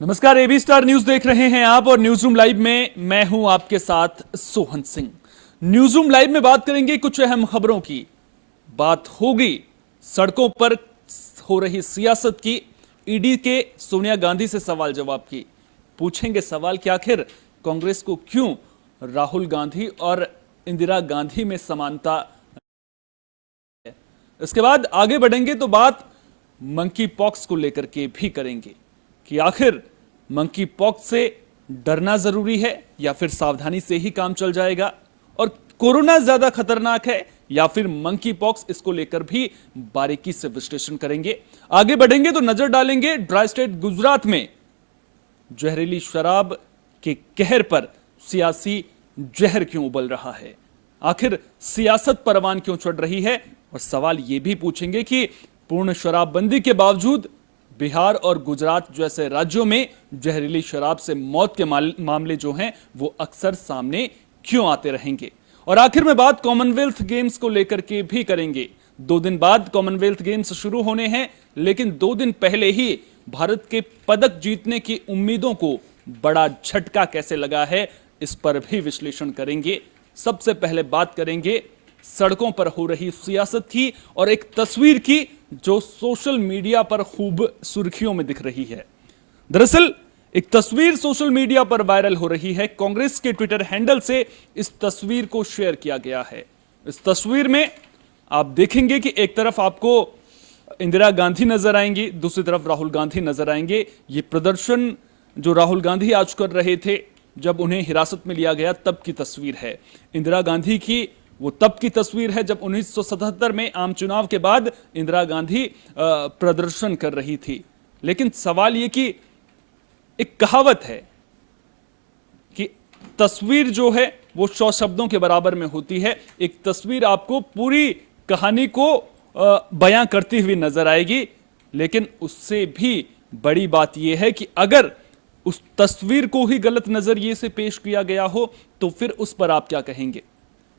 नमस्कार, AB star news देख रहे हैं आप और न्यूज रूम लाइव में मैं हूं आपके साथ Sohan Singh. News room live में बात करेंगे कुछ अहम खबरों की। बात होगी सड़कों पर हो रही सियासत की, ईडी के सोनिया गांधी से सवाल जवाब की। पूछेंगे सवाल कि आखिर कांग्रेस को क्यों राहुल गांधी और इंदिरा गांधी में समानता है। इसके बाद आगे बढ़ेंगे तो बात मंकी पॉक्स को लेकर के भी करेंगे कि आखिर मंकी पॉक्स से डरना जरूरी है या फिर सावधानी से ही काम चल जाएगा, और कोरोना ज्यादा खतरनाक है या फिर मंकी पॉक्स, इसको लेकर भी बारीकी से विश्लेषण करेंगे। आगे बढ़ेंगे तो नजर डालेंगे ड्राई स्टेट गुजरात में जहरीली शराब के कहर पर सियासी जहर क्यों उबल रहा है, आखिर सियासत परवान क्यों चढ़ रही है, और सवाल यह भी पूछेंगे कि पूर्ण शराबबंदी के बावजूद बिहार और गुजरात जैसे राज्यों में जहरीली शराब से मौत के मामले जो हैं वो अक्सर सामने क्यों आते रहेंगे। और आखिर में बात कॉमनवेल्थ गेम्स को लेकर के भी करेंगे। 2 दिन बाद कॉमनवेल्थ गेम्स शुरू होने हैं, लेकिन 2 दिन पहले ही भारत के पदक जीतने की उम्मीदों को बड़ा झटका कैसे लगा है, इस पर भी विश्लेषण करेंगे। सबसे पहले बात करेंगे सड़कों पर हो रही सियासत की और एक तस्वीर की जो सोशल मीडिया पर खूब सुर्खियों में दिख रही है। दरअसल एक तस्वीर सोशल मीडिया पर वायरल हो रही है। कांग्रेस के ट्विटर हैंडल से इस तस्वीर को शेयर किया गया है। इस तस्वीर में आप देखेंगे कि एक तरफ आपको इंदिरा गांधी नजर आएंगी, दूसरी तरफ राहुल गांधी नजर आएंगे। ये प्रदर्शन जो राहुल गांधी आज कर रहे थे जब उन्हें हिरासत में लिया गया तब की तस्वीर है। इंदिरा गांधी की वो तब की तस्वीर है जब 1977 में आम चुनाव के बाद इंदिरा गांधी प्रदर्शन कर रही थी। लेकिन सवाल यह कि एक कहावत है कि तस्वीर जो है वो 100 शब्दों के बराबर में होती है। एक तस्वीर आपको पूरी कहानी को बयां करती हुई नजर आएगी, लेकिन उससे भी बड़ी बात यह है कि अगर उस तस्वीर को ही गलत नजरिए से पेश किया गया हो तो फिर उस पर आप क्या कहेंगे।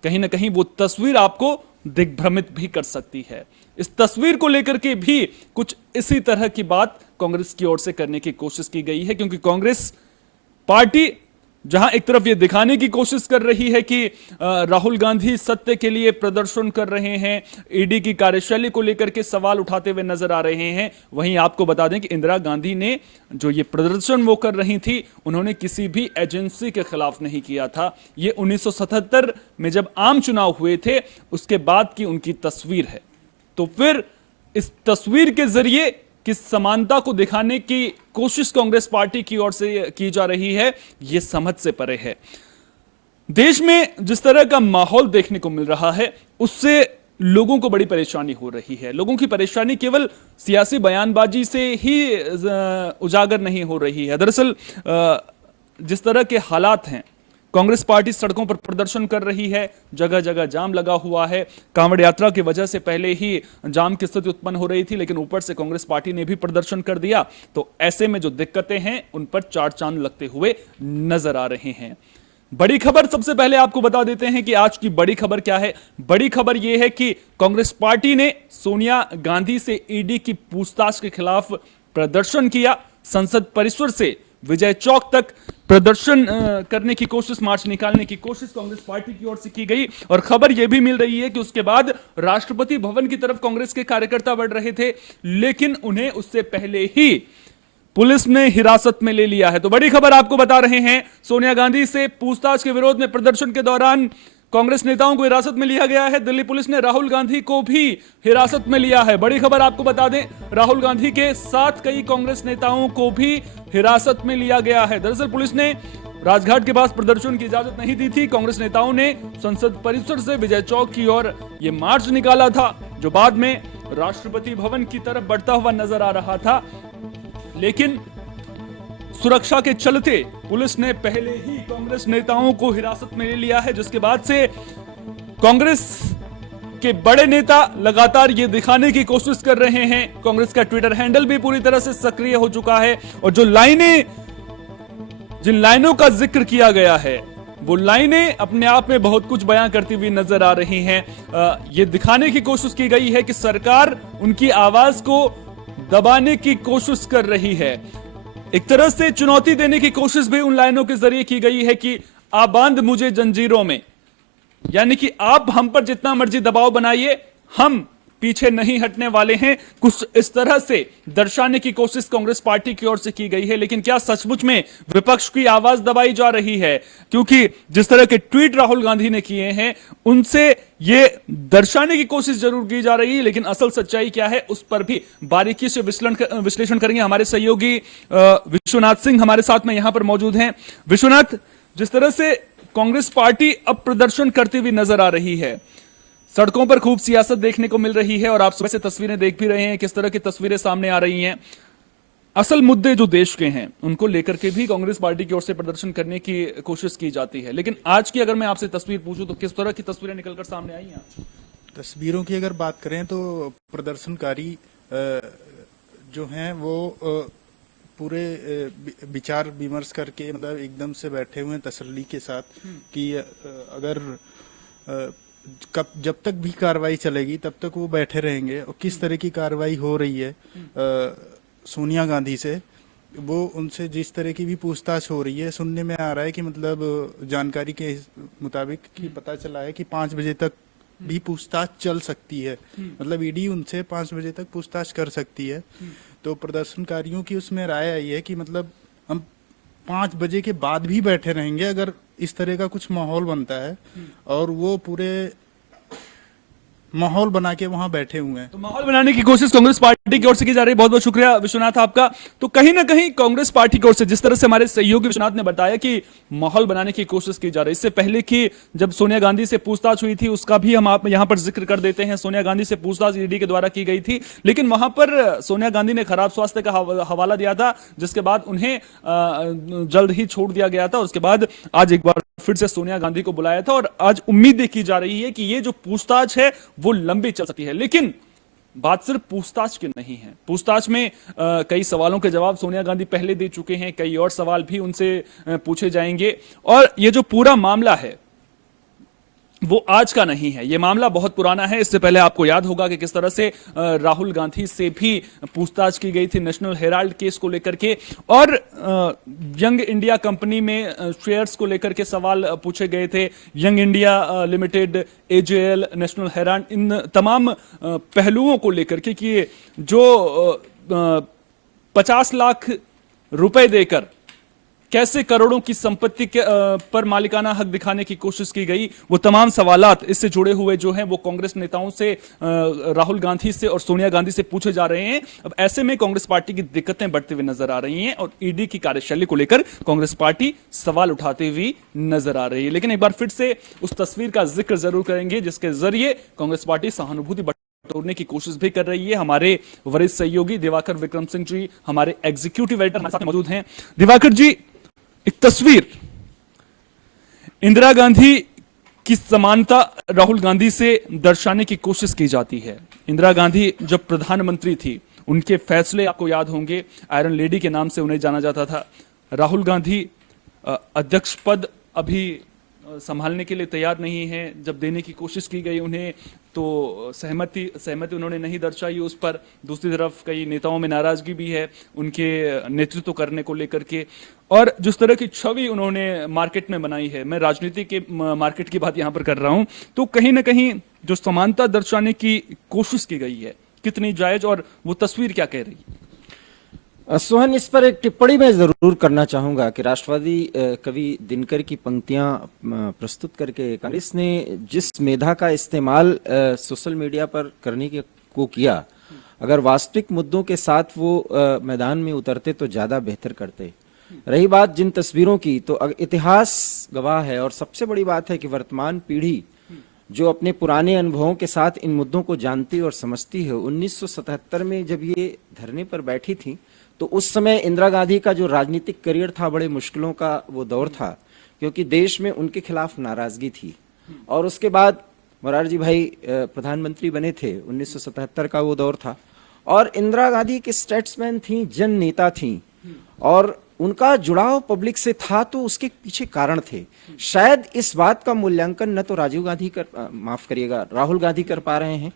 कहीं ना कहीं वो तस्वीर आपको दिग्भ्रमित भी कर सकती है। इस तस्वीर को लेकर के भी कुछ इसी तरह की बात कांग्रेस की ओर से करने की कोशिश की गई है, क्योंकि कांग्रेस पार्टी जहां एक तरफ ये दिखाने की कोशिश कर रही है कि राहुल गांधी सत्य के लिए प्रदर्शन कर रहे हैं, ईडी की कार्यशैली को लेकर के सवाल उठाते हुए नजर आ रहे हैं, वहीं आपको बता दें कि इंदिरा गांधी ने जो ये प्रदर्शन वो कर रही थी उन्होंने किसी भी एजेंसी के खिलाफ नहीं किया था। ये 1977 में जब आम चुनाव हुए थे उसके बाद की उनकी तस्वीर है। तो फिर इस तस्वीर के जरिए किस समानता को दिखाने की कोशिश कांग्रेस पार्टी की ओर से की जा रही है, यह समझ से परे है। देश में जिस तरह का माहौल देखने को मिल रहा है उससे लोगों को बड़ी परेशानी हो रही है। लोगों की परेशानी केवल सियासी बयानबाजी से ही उजागर नहीं हो रही है। दरअसल जिस तरह के हालात हैं, कांग्रेस पार्टी सड़कों पर प्रदर्शन कर रही है, जगह जगह जाम लगा हुआ है। कांवड़ यात्रा की वजह से पहले ही जाम की स्थिति उत्पन्न हो रही थी, लेकिन ऊपर से कांग्रेस पार्टी ने भी प्रदर्शन कर दिया, तो ऐसे में जो दिक्कतें हैं उन पर चार चांद लगते हुए नजर आ रहे हैं। बड़ी खबर सबसे पहले आपको बता देते हैं कि आज की बड़ी खबर क्या है। बड़ी खबर यह है कि कांग्रेस पार्टी ने सोनिया गांधी से ईडी की पूछताछ के खिलाफ प्रदर्शन किया। संसद परिसर से विजय चौक तक प्रदर्शन करने की कोशिश, मार्च निकालने की कोशिश कांग्रेस पार्टी की ओर से की गई। और खबर यह भी मिल रही है कि उसके बाद राष्ट्रपति भवन की तरफ कांग्रेस के कार्यकर्ता बढ़ रहे थे, लेकिन उन्हें उससे पहले ही पुलिस ने हिरासत में ले लिया है। तो बड़ी खबर आपको बता रहे हैं, सोनिया गांधी से पूछताछ के विरोध में प्रदर्शन के दौरान कांग्रेस नेताओं को हिरासत में लिया गया है। दिल्ली पुलिस ने राहुल गांधी को भी हिरासत में लिया है। बड़ी खबर आपको बता दें, राहुल गांधी के साथ कई कांग्रेस नेताओं को भी हिरासत में लिया गया है। दरअसल पुलिस ने राजघाट के पास प्रदर्शन की इजाजत नहीं दी थी। कांग्रेस नेताओं ने संसद परिसर से विजय चौक की ओर यह मार्च निकाला था, जो बाद में राष्ट्रपति भवन की तरफ बढ़ता हुआ नजर आ रहा था, लेकिन सुरक्षा के चलते पुलिस ने पहले ही कांग्रेस नेताओं को हिरासत में ले लिया है, जिसके बाद से कांग्रेस के बड़े नेता लगातार ये दिखाने की कोशिश कर रहे हैं। कांग्रेस का ट्विटर हैंडल भी पूरी तरह से सक्रिय हो चुका है और जिन लाइनों का जिक्र किया गया है वो लाइनें अपने आप में बहुत कुछ बयां करती हुई नजर आ रही हैं। ये दिखाने की कोशिश की गई है कि सरकार उनकी आवाज को दबाने की कोशिश कर रही है। एक तरह से चुनौती देने की कोशिश भी उन लाइनों के जरिए की गई है कि आप बांध मुझे जंजीरों में, यानी कि आप हम पर जितना मर्जी दबाव बनाइए, हम पीछे नहीं हटने वाले हैं। कुछ इस तरह से दर्शाने की कोशिश कांग्रेस पार्टी की ओर से की गई है। लेकिन क्या सचमुच में विपक्ष की आवाज दबाई जा रही है? क्योंकि जिस तरह के ट्वीट राहुल गांधी ने किए हैं, उनसे यह दर्शाने की कोशिश जरूर की जा रही है, लेकिन असल सच्चाई क्या है उस पर भी बारीकी से विश्लेषण करेंगे। हमारे सहयोगी विश्वनाथ सिंह हमारे साथ में यहां पर मौजूद हैं। विश्वनाथ, जिस तरह से कांग्रेस पार्टी अब प्रदर्शन करती हुई नजर आ रही है, सड़कों पर खूब सियासत देखने को मिल रही है और आप सुबह से तस्वीरें देख भी रहे हैं, किस तरह की तस्वीरें सामने आ रही हैं। असल मुद्दे जो देश के हैं उनको लेकर के भी कांग्रेस पार्टी की ओर से प्रदर्शन करने की कोशिश की जाती है। लेकिन आज की अगर मैं आपसे तस्वीर पूछूं तो किस तरह की तस्वीरें निकलकर सामने आई हैं? तस्वीरों की अगर बात करें तो प्रदर्शनकारी जो हैं वो पूरे विचार विमर्श करके, मतलब एकदम से बैठे हुए हैं तसल्ली के साथ कि अगर जब तक भी कार्रवाई चलेगी तब तक वो बैठे रहेंगे। और किस तरह की कार्रवाई हो रही है सोनिया गांधी से, वो उनसे जिस तरह की भी पूछताछ हो रही है, सुनने में आ रहा है कि मतलब जानकारी के मुताबिक कि पता चला है कि 5 बजे तक भी पूछताछ चल सकती है। मतलब ईडी उनसे 5 बजे तक पूछताछ कर सकती है। तो प्रदर्शनकारियों की उसमें राय आई है कि मतलब हम 5 बजे के बाद भी बैठे रहेंगे अगर इस तरह का कुछ माहौल बनता है। और वो पूरे माहौल बना के वहां बैठे हुए हैं। तो माहौल बनाने की कोशिश कांग्रेस पार्टी की ओर से की जा रही है। बहुत बहुत शुक्रिया विश्वनाथ आपका। तो कहीं ना कहीं कांग्रेस पार्टी की ओर से, जिस तरह से हमारे सहयोगी विश्वनाथ ने बताया कि माहौल बनाने की कोशिश की जा रही है, इससे पहले कि जब सोनिया गांधी से पूछताछ हुई थी उसका भी हम आप यहां पर जिक्र कर देते हैं। सोनिया गांधी से पूछताछ ईडी के द्वारा की गई थी, लेकिन वहां पर सोनिया गांधी ने खराब स्वास्थ्य का हवाला दिया था, जिसके बाद उन्हें जल्द ही छोड़ दिया गया था। उसके बाद आज एक बार फिर से सोनिया गांधी को बुलाया था और आज उम्मीद देखी जा रही है कि ये जो पूछताछ है वो लंबी चल सकती है। लेकिन बात सिर्फ पूछताछ की नहीं है। पूछताछ में कई सवालों के जवाब सोनिया गांधी पहले दे चुके हैं, कई और सवाल भी उनसे पूछे जाएंगे। और ये जो पूरा मामला है वो आज का नहीं है, ये मामला बहुत पुराना है। इससे पहले आपको याद होगा कि किस तरह से राहुल गांधी से भी पूछताछ की गई थी नेशनल हेराल्ड केस को लेकर के, और यंग इंडिया कंपनी में शेयर्स को लेकर के सवाल पूछे गए थे। Young India limited, AJL, National Herald, इन तमाम पहलुओं को लेकर के कि जो 50 लाख रुपए देकर कैसे करोड़ों की संपत्ति पर मालिकाना हक दिखाने की कोशिश की गई, वो तमाम सवालात इससे जुड़े हुए जो हैं वो कांग्रेस नेताओं से, राहुल गांधी से और सोनिया गांधी से पूछे जा रहे हैं। अब ऐसे में कांग्रेस पार्टी की दिक्कतें बढ़ती हुई नजर आ रही हैं और ईडी की कार्यशैली को लेकर कांग्रेस पार्टी सवाल उठाती हुई नजर आ रही है। लेकिन एक बार फिर से उस तस्वीर का जिक्र जरूर करेंगे जिसके जरिए कांग्रेस पार्टी सहानुभूति तोड़ने की कोशिश भी कर रही है। हमारे वरिष्ठ सहयोगी दिवाकर विक्रम सिंह जी, हमारे एग्जीक्यूटिव एडिटर हमारे साथ मौजूद हैं। दिवाकर जी, एक तस्वीर, इंदिरा गांधी की समानता राहुल गांधी से दर्शाने की कोशिश की जाती है। इंदिरा गांधी जब प्रधानमंत्री थी, उनके फैसले आपको याद होंगे, आयरन लेडी के नाम से उन्हें जाना जाता था। राहुल गांधी अध्यक्ष पद अभी संभालने के लिए तैयार नहीं है। जब देने की कोशिश की गई उन्हें तो सहमति उन्होंने नहीं दर्शाई उस पर। दूसरी तरफ कई नेताओं में नाराजगी भी है उनके नेतृत्व करने को लेकर के, और जिस तरह की छवि उन्होंने मार्केट में बनाई है, मैं राजनीति के मार्केट की बात यहां पर कर रहा हूं, तो कहीं ना कहीं जो समानता दर्शाने की कोशिश की गई है कितनी जायज, और वो तस्वीर क्या कह रही है? सोहन, इस पर एक टिप्पणी मैं जरूर करना चाहूंगा कि राष्ट्रवादी कवि दिनकर की पंक्तियां प्रस्तुत करके कांग्रेस ने जिस मेधा का इस्तेमाल सोशल मीडिया पर करने को किया, अगर वास्तविक मुद्दों के साथ वो मैदान में उतरते तो ज्यादा बेहतर करते। रही बात जिन तस्वीरों की, तो इतिहास गवाह है और सबसे बड़ी बात है कि वर्तमान पीढ़ी जो अपने पुराने अनुभवों के साथ इन मुद्दों को जानती और समझती है। 1977 में जब ये धरने पर बैठी थी तो उस समय इंदिरा गांधी का जो राजनीतिक करियर था, बड़े मुश्किलों का वो दौर था, क्योंकि देश में उनके खिलाफ नाराजगी थी। और उसके बाद मोरारजी भाई प्रधानमंत्री बने थे, 1977 का वो दौर था, और इंदिरा गांधी के स्टेट्समैन थी, जन नेता थी, और उनका जुड़ाव पब्लिक से था, तो उसके पीछे कारण थे। शायद इस बात का मूल्यांकन न तो राहुल गांधी कर पा रहे हैं,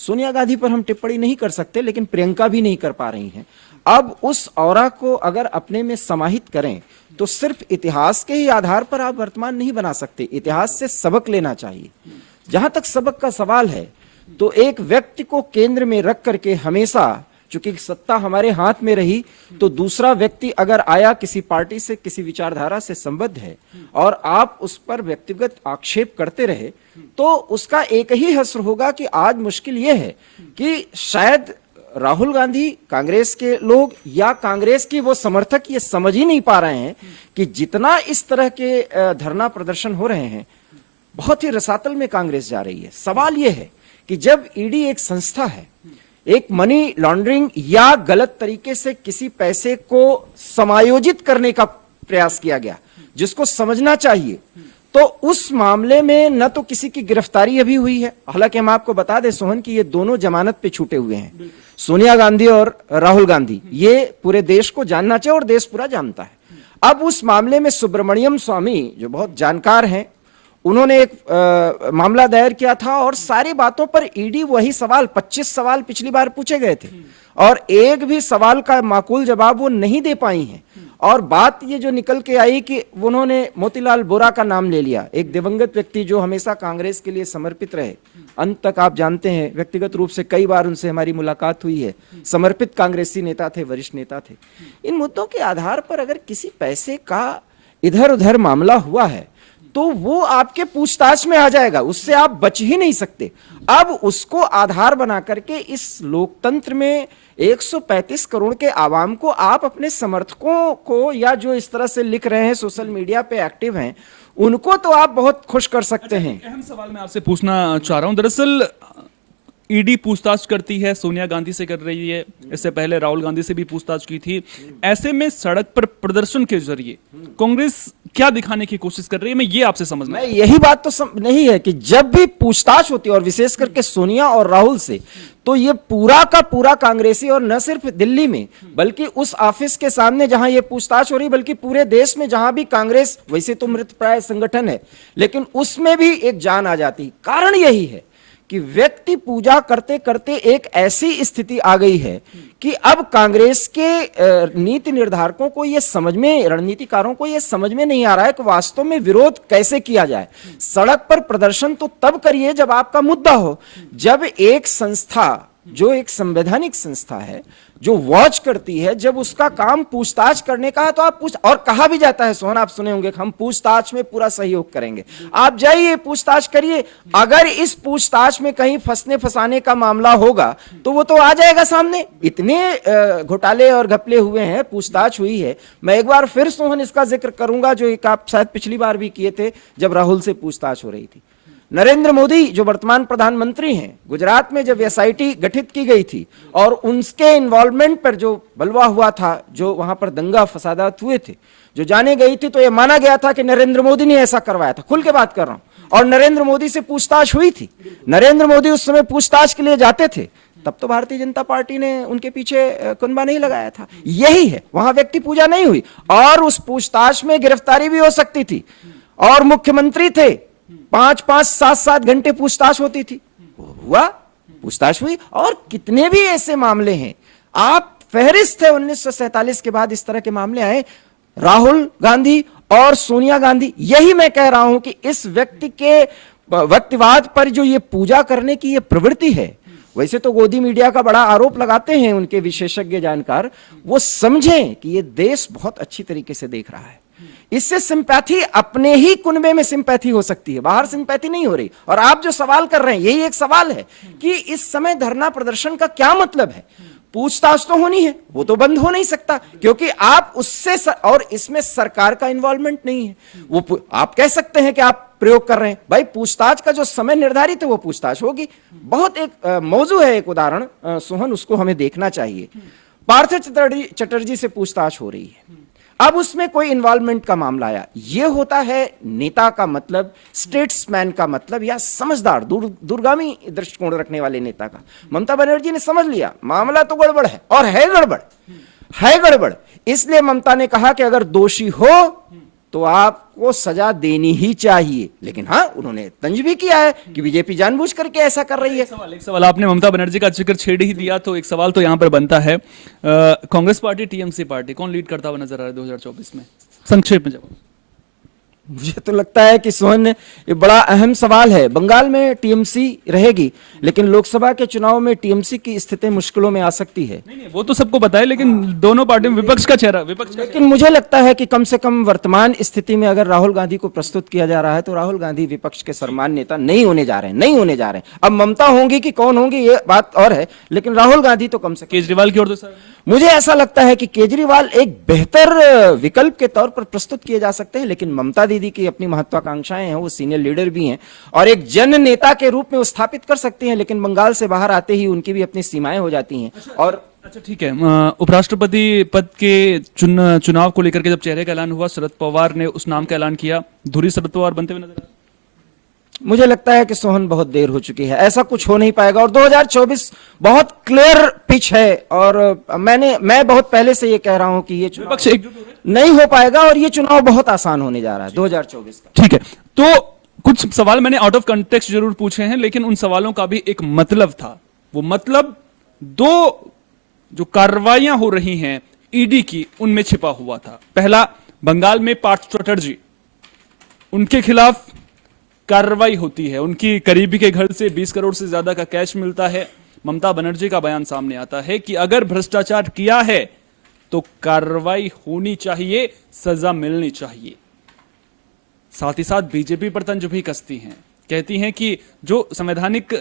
सोनिया गांधी पर हम टिप्पणी नहीं कर सकते, लेकिन प्रियंका भी नहीं कर पा रही हैं। अब उस ऑरा को अगर अपने में समाहित करें तो सिर्फ इतिहास के ही आधार पर आप वर्तमान नहीं बना सकते, इतिहास से सबक लेना चाहिए। जहां तक सबक का सवाल है तो एक व्यक्ति को केंद्र में रख करके हमेशा, चूंकि सत्ता हमारे हाथ में रही, तो दूसरा व्यक्ति अगर आया किसी पार्टी से, किसी विचारधारा से संबद्ध है और आप उस पर व्यक्तिगत आक्षेप करते रहे, तो उसका एक ही हश्र होगा कि आज मुश्किल यह है कि शायद राहुल गांधी, कांग्रेस के लोग या कांग्रेस की वो समर्थक ये समझ ही नहीं पा रहे हैं कि जितना इस तरह के धरना प्रदर्शन हो रहे हैं, बहुत ही रसातल में कांग्रेस जा रही है। सवाल यह है कि जब ईडी एक संस्था है, एक मनी लॉन्ड्रिंग या गलत तरीके से किसी पैसे को समायोजित करने का प्रयास किया गया, जिसको समझना चाहिए, तो उस मामले में न तो किसी की गिरफ्तारी अभी हुई है। हालांकि हम आपको बता दें सोहन कि ये दोनों जमानत पे छूटे हुए हैं, सोनिया गांधी और राहुल गांधी, ये पूरे देश को जानना चाहिए और देश पूरा जानता है। अब उस मामले में सुब्रमण्यम स्वामी जो बहुत जानकार हैं, उन्होंने एक मामला दायर किया था और सारी बातों पर ईडी वही सवाल, 25 सवाल पिछली बार पूछे गए थे और एक भी सवाल का माकूल जवाब वो नहीं दे पाई हैं। और बात ये जो निकल के आई कि उन्होंने मोतीलाल वोरा का नाम ले लिया, एक दिवंगत व्यक्ति जो हमेशा कांग्रेस के लिए समर्पित रहे, अंत तक आप जानते हैं, व्यक्तिगत रूप से कई बार उनसे हमारी मुलाकात हुई है, समर्पित कांग्रेसी नेता थे, वरिष्ठ नेता थे। इन मुद्दों के आधार पर अगर किसी पैसे का इधर उधर मामला हुआ है तो वो आपके पूछताछ में आ जाएगा, उससे आप बच ही नहीं सकते। अब उसको आधार बना करके इस लोकतंत्र में 135 करोड़ के आवाम को आप अपने समर्थकों को, या जो इस तरह से लिख रहे हैं, सोशल मीडिया पे एक्टिव हैं, उनको तो आप बहुत खुश कर सकते हैं। अहम सवाल मैं आपसे पूछना चाह रहा हूं। दरअसल ईडी पूछताछ करती है, सोनिया गांधी से कर रही है, इससे पहले राहुल गांधी से भी पूछताछ की थी। ऐसे में सड़क पर प्रदर्शन के जरिए कांग्रेस क्या दिखाने की कोशिश कर रही है, मैं ये आपसे समझना। मैं यही बात तो नहीं है कि जब भी पूछताछ होती है और विशेष करके सोनिया और राहुल से, तो ये पूरा का पूरा कांग्रेसी, और न सिर्फ दिल्ली में बल्कि उस ऑफिस के सामने जहां ये पूछताछ हो रही, बल्कि पूरे देश में जहां भी कांग्रेस, वैसे तो मृतप्राय संगठन है, लेकिन उसमें भी एक जान आ जाती। कारण यही है कि व्यक्ति पूजा करते करते एक ऐसी स्थिति आ गई है कि अब कांग्रेस के नीति निर्धारकों को यह समझ में, रणनीतिकारों को यह समझ में नहीं आ रहा है कि वास्तव में विरोध कैसे किया जाए। सड़क पर प्रदर्शन तो तब करिए जब आपका मुद्दा हो, जब एक संस्था, जो एक संवैधानिक संस्था है, जो वॉच करती है, जब उसका काम पूछताछ करने का है, तो आप पूछ, और कहा भी जाता है सोहन, आप सुने होंगे, हम पूछताछ में पूरा सहयोग करेंगे। आप जाइए, पूछताछ करिए, अगर इस पूछताछ में कहीं फंसने फंसाने का मामला होगा तो वो तो आ जाएगा सामने। इतने घोटाले और घपले हुए हैं, पूछताछ हुई है। मैं एक बार फिर सोहन इसका जिक्र करूंगा जो एक आप शायद पिछली बार भी किए थे जब राहुल से पूछताछ हो रही थी। नरेंद्र मोदी जो वर्तमान प्रधानमंत्री हैं, गुजरात में जब एसआईटी गठित की गई थी और उनके इन्वॉल्वमेंट पर जो बलवा हुआ था, जो वहां पर दंगा फसादात हुए थे, जो जाने गई थी, तो यह माना गया था कि नरेंद्र मोदी ने ऐसा करवाया था। खुल के बात कर रहा हूं। और नरेंद्र मोदी से पूछताछ हुई थी। नरेंद्र मोदी उस समय पूछताछ के लिए जाते थे, तब तो भारतीय जनता पार्टी ने उनके पीछे कुनबा नहीं लगाया था। यही है, वहां व्यक्ति पूजा नहीं हुई और उस पूछताछ में गिरफ्तारी भी हो सकती थी। और मुख्यमंत्री थे, 5-5, 7-7 घंटे पूछताछ होती थी। हुआ, पूछताछ हुई। और कितने भी ऐसे मामले हैं, आप फहरिस्त है, 1947 के बाद इस तरह के मामले आए। राहुल गांधी और सोनिया गांधी, यही मैं कह रहा हूं कि इस व्यक्ति के व्यक्तिवाद पर जो ये पूजा करने की ये प्रवृत्ति है, वैसे तो गोदी मीडिया का बड़ा आरोप लगाते हैं उनके विशेषज्ञ जानकार, वो समझें कि ये देश बहुत अच्छी तरीके से देख रहा है। इससे सिंपैथी, अपने ही कुनबे में सिंपैथी हो सकती है, बाहर सिंपैथी नहीं हो रही। और आप जो सवाल कर रहे हैं, यही एक सवाल है कि इस समय धरना प्रदर्शन का क्या मतलब है। पूछताछ तो होनी है, वो तो बंद हो नहीं सकता, क्योंकि आप उससे और इसमें सरकार का इन्वॉल्वमेंट नहीं है। वो आप कह सकते हैं कि आप प्रयोग कर रहे हैं, भाई पूछताछ का जो समय निर्धारित है वो पूछताछ होगी। बहुत एक मौजू है, एक उदाहरण सोहन, उसको हमें देखना चाहिए। पार्थ चटर्जी से पूछताछ हो रही है, अब उसमें कोई इन्वॉल्वमेंट का मामला आया। यह होता है नेता का मतलब, स्टेट्समैन का मतलब, या समझदार, दूरगामी दृष्टिकोण रखने वाले नेता का। ममता बनर्जी ने समझ लिया मामला तो गड़बड़ है, और है गड़बड़, है गड़बड़। इसलिए ममता ने कहा कि अगर दोषी हो तो आपको सजा देनी ही चाहिए। लेकिन हाँ, उन्होंने तंज भी किया है कि बीजेपी जानबूझ करके ऐसा कर रही है। एक सवाल आपने ममता बनर्जी का जिक्र छेड़ ही दिया, तो एक सवाल तो यहां पर बनता है, कांग्रेस पार्टी, टीएमसी पार्टी, कौन लीड करता हुआ नजर आ रहा है 2024 में? संक्षेप में जवाब। मुझे तो लगता है कि सोहन, ये बड़ा अहम सवाल है। बंगाल में टीएमसी रहेगी, लेकिन लोकसभा के चुनाव में टीएमसी की स्थिति मुश्किलों में आ सकती है। नहीं, वो तो सबको पता है, लेकिन दोनों पार्टी में विपक्ष का चेहरा, लेकिन मुझे लगता है कि कम से कम वर्तमान स्थिति में अगर राहुल गांधी को प्रस्तुत किया जा रहा है तो राहुल गांधी विपक्ष के सर्वमान्य नेता नहीं होने जा रहे हैं, नहीं होने जा रहे हैं। अब ममता होंगी कि कौन होंगी ये बात और है, लेकिन राहुल गांधी तो कम से कम। केजरीवाल की ओर से मुझे ऐसा लगता है कि केजरीवाल एक बेहतर विकल्प के तौर पर प्रस्तुत किए जा सकते हैं, लेकिन ममता दीदी की अपनी महत्वाकांक्षाएं हैं, वो सीनियर लीडर भी हैं और एक जन नेता के रूप में वो स्थापित कर सकती हैं, लेकिन बंगाल से बाहर आते ही उनकी भी अपनी सीमाएं हो जाती हैं। और अच्छा, ठीक है, उपराष्ट्रपति पद के चुनाव को लेकर के जब चेहरे का ऐलान हुआ, शरद पवार ने उस नाम का ऐलान किया, धुरी शरद पवार बनते हुए नजर? मुझे लगता है कि सोहन बहुत देर हो चुकी है, ऐसा कुछ हो नहीं पाएगा और 2024 बहुत क्लियर पिच है और मैं बहुत पहले से ये कह रहा हूं कि ये चुनाव नहीं हो पाएगा और ये चुनाव बहुत आसान होने जा रहा है 2024 का। ठीक है, तो कुछ सवाल मैंने आउट ऑफ कंटेक्स्ट जरूर पूछे हैं, लेकिन उन सवालों का भी एक मतलब था। वो मतलब दो जो कार्रवाइयां हो रही हैं ईडी की, उनमें छिपा हुआ था। पहला, बंगाल में पार्थ चटर्जी, उनके खिलाफ कार्रवाई होती है, उनकी करीबी के घर से 20 करोड़ से ज्यादा का कैश मिलता है। ममता बनर्जी का बयान सामने आता है कि अगर भ्रष्टाचार किया है तो कार्रवाई होनी चाहिए, सजा मिलनी चाहिए। साथ ही साथ बीजेपी पर तंज भी कसती हैं, कहती हैं कि जो संवैधानिक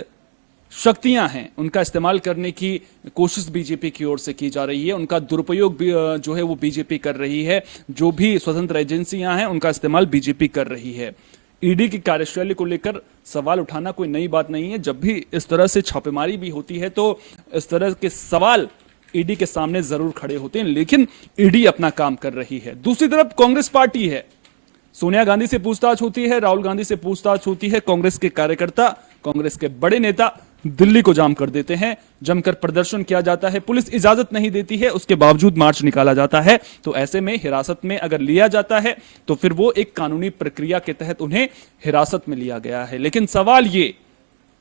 शक्तियां हैं उनका इस्तेमाल करने की कोशिश बीजेपी की ओर से की जा रही है, उनका दुरुपयोग भी जो है वो बीजेपी कर रही है, जो भी स्वतंत्र एजेंसियां हैं उनका इस्तेमाल बीजेपी कर रही है। ईडी की कार्यशैली को लेकर सवाल उठाना कोई नई बात नहीं है। जब भी इस तरह से छापेमारी भी होती है तो इस तरह के सवाल ईडी के सामने जरूर खड़े होते हैं, लेकिन ईडी अपना काम कर रही है। दूसरी तरफ कांग्रेस पार्टी है, सोनिया गांधी से पूछताछ होती है, राहुल गांधी से पूछताछ होती है। कांग्रेस के कार्यकर्ता, कांग्रेस के बड़े नेता दिल्ली को जाम कर देते हैं, जमकर प्रदर्शन किया जाता है, पुलिस इजाजत नहीं देती है, उसके बावजूद मार्च निकाला जाता है। तो ऐसे में हिरासत में अगर लिया जाता है तो फिर वो एक कानूनी प्रक्रिया के तहत उन्हें हिरासत में लिया गया है। लेकिन सवाल ये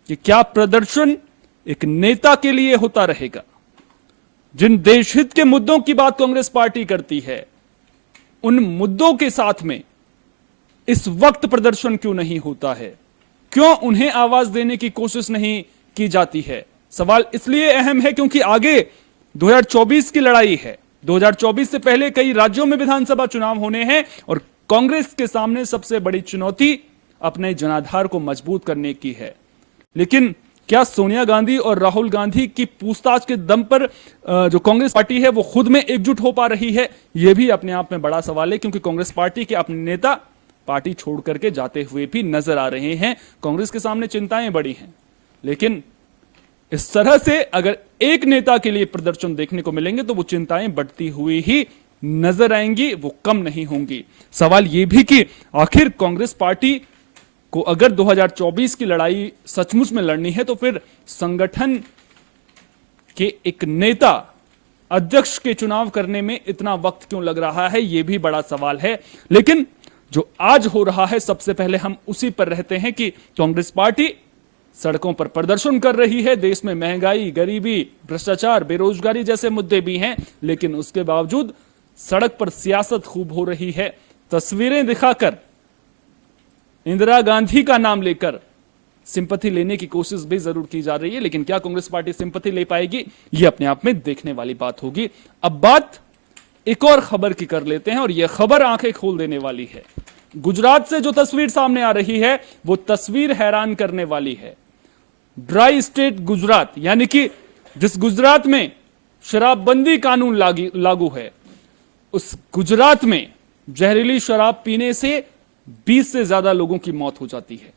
कि क्या प्रदर्शन एक नेता के लिए होता रहेगा? जिन देशहित के मुद्दों की बात कांग्रेस पार्टी करती है, उन मुद्दों के साथ में इस वक्त प्रदर्शन क्यों नहीं होता है? क्यों उन्हें आवाज देने की कोशिश नहीं की जाती है? सवाल इसलिए अहम है क्योंकि आगे 2024 की लड़ाई है। 2024 से पहले कई राज्यों में विधानसभा चुनाव होने हैं और कांग्रेस के सामने सबसे बड़ी चुनौती अपने जनाधार को मजबूत करने की है। लेकिन क्या सोनिया गांधी और राहुल गांधी की पूछताछ के दम पर जो कांग्रेस पार्टी है वो खुद में एकजुट हो पा रही है? यह भी अपने आप में बड़ा सवाल है, क्योंकि कांग्रेस पार्टी के अपने नेता पार्टी छोड़ करके जाते हुए भी नजर आ रहे हैं। कांग्रेस के सामने चिंताएं बड़ी हैं, लेकिन इस तरह से अगर एक नेता के लिए प्रदर्शन देखने को मिलेंगे तो वो चिंताएं बढ़ती हुई ही नजर आएंगी, वो कम नहीं होंगी। सवाल यह भी कि आखिर कांग्रेस पार्टी को अगर 2024 की लड़ाई सचमुच में लड़नी है तो फिर संगठन के एक नेता अध्यक्ष के चुनाव करने में इतना वक्त क्यों लग रहा है, यह भी बड़ा सवाल है। लेकिन जो आज हो रहा है, सबसे पहले हम उसी पर रहते हैं कि कांग्रेस पार्टी सड़कों पर प्रदर्शन कर रही है। देश में महंगाई, गरीबी, भ्रष्टाचार, बेरोजगारी जैसे मुद्दे भी हैं, लेकिन उसके बावजूद सड़क पर सियासत खूब हो रही है। तस्वीरें दिखाकर, इंदिरा गांधी का नाम लेकर सिंपैथी लेने की कोशिश भी जरूर की जा रही है, लेकिन क्या कांग्रेस पार्टी सिंपैथी ले पाएगी, यह अपने आप में देखने वाली बात होगी। अब बात एक और खबर की कर लेते हैं और यह खबर आंखें खोल देने वाली है। गुजरात से जो तस्वीर सामने आ रही है वो तस्वीर हैरान करने वाली है। ड्राई स्टेट गुजरात, यानी कि जिस गुजरात में शराबबंदी कानून लागू है, उस गुजरात में जहरीली शराब पीने से 20 से ज्यादा लोगों की मौत हो जाती है।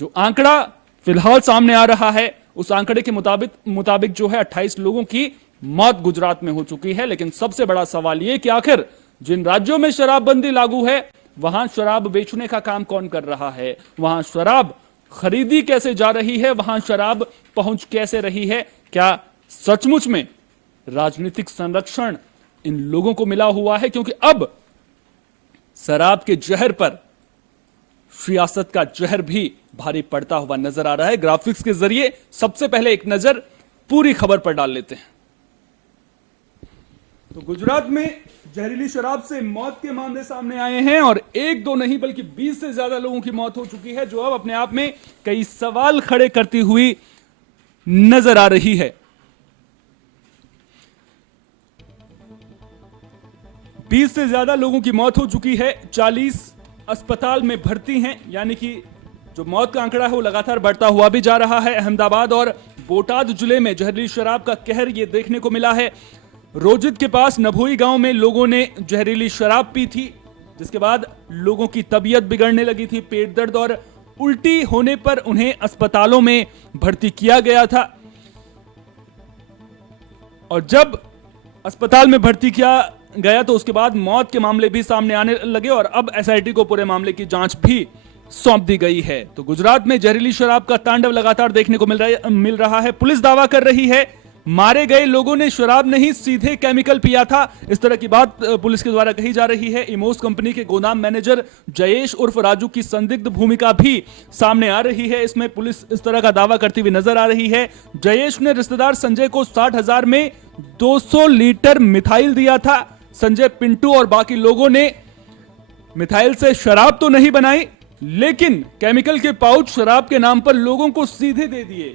जो आंकड़ा फिलहाल सामने आ रहा है उस आंकड़े के मुताबिक जो है 28 लोगों की मौत गुजरात में हो चुकी है। लेकिन सबसे बड़ा सवाल यह कि आखिर जिन राज्यों में शराबबंदी लागू है वहां शराब बेचने का काम कौन कर रहा है, वहां शराब खरीदी कैसे जा रही है, वहां शराब पहुंच कैसे रही है? क्या सचमुच में राजनीतिक संरक्षण इन लोगों को मिला हुआ है? क्योंकि अब शराब के जहर पर सियासत का जहर भी भारी पड़ता हुआ नजर आ रहा है। ग्राफिक्स के जरिए सबसे पहले एक नजर पूरी खबर पर डाल लेते हैं। तो गुजरात में जहरीली शराब से मौत के मामले सामने आए हैं और एक दो नहीं बल्कि 20 से ज्यादा लोगों की मौत हो चुकी है, जो अब अपने आप में कई सवाल खड़े करती हुई नजर आ रही है। 20 से ज्यादा लोगों की मौत हो चुकी है, 40 अस्पताल में भर्ती हैं, यानी कि जो मौत का आंकड़ा है वो लगातार बढ़ता हुआ भी जा रहा है। अहमदाबाद और बोटाद जिले में जहरीली शराब का कहर ये देखने को मिला है। रोजित के पास नभोई गांव में लोगों ने जहरीली शराब पी थी, जिसके बाद लोगों की तबीयत बिगड़ने लगी थी। पेट दर्द और उल्टी होने पर उन्हें अस्पतालों में भर्ती किया गया था और जब अस्पताल में भर्ती किया गया तो उसके बाद मौत के मामले भी सामने आने लगे और अब एसआईटी को पूरे मामले की जांच भी सौंप दी गई है। तो गुजरात में जहरीली शराब का तांडव लगातार देखने को मिल रहा है। पुलिस दावा कर रही है मारे गए लोगों ने शराब नहीं सीधे केमिकल पिया था, इस तरह की बात पुलिस के द्वारा कही जा रही है। इमोस कंपनी के गोदाम मैनेजर जयेश उर्फ राजू की संदिग्ध भूमिका भी सामने आ रही है। इसमें पुलिस इस तरह का दावा करती हुई नजर आ रही है। जयेश ने रिश्तेदार संजय को 60,000 में 200 लीटर मिथाइल दिया था। संजय, पिंटू और बाकी लोगों ने मिथाइल से शराब तो नहीं बनाई, लेकिन केमिकल के पाउच शराब के नाम पर लोगों को सीधे दे दिए।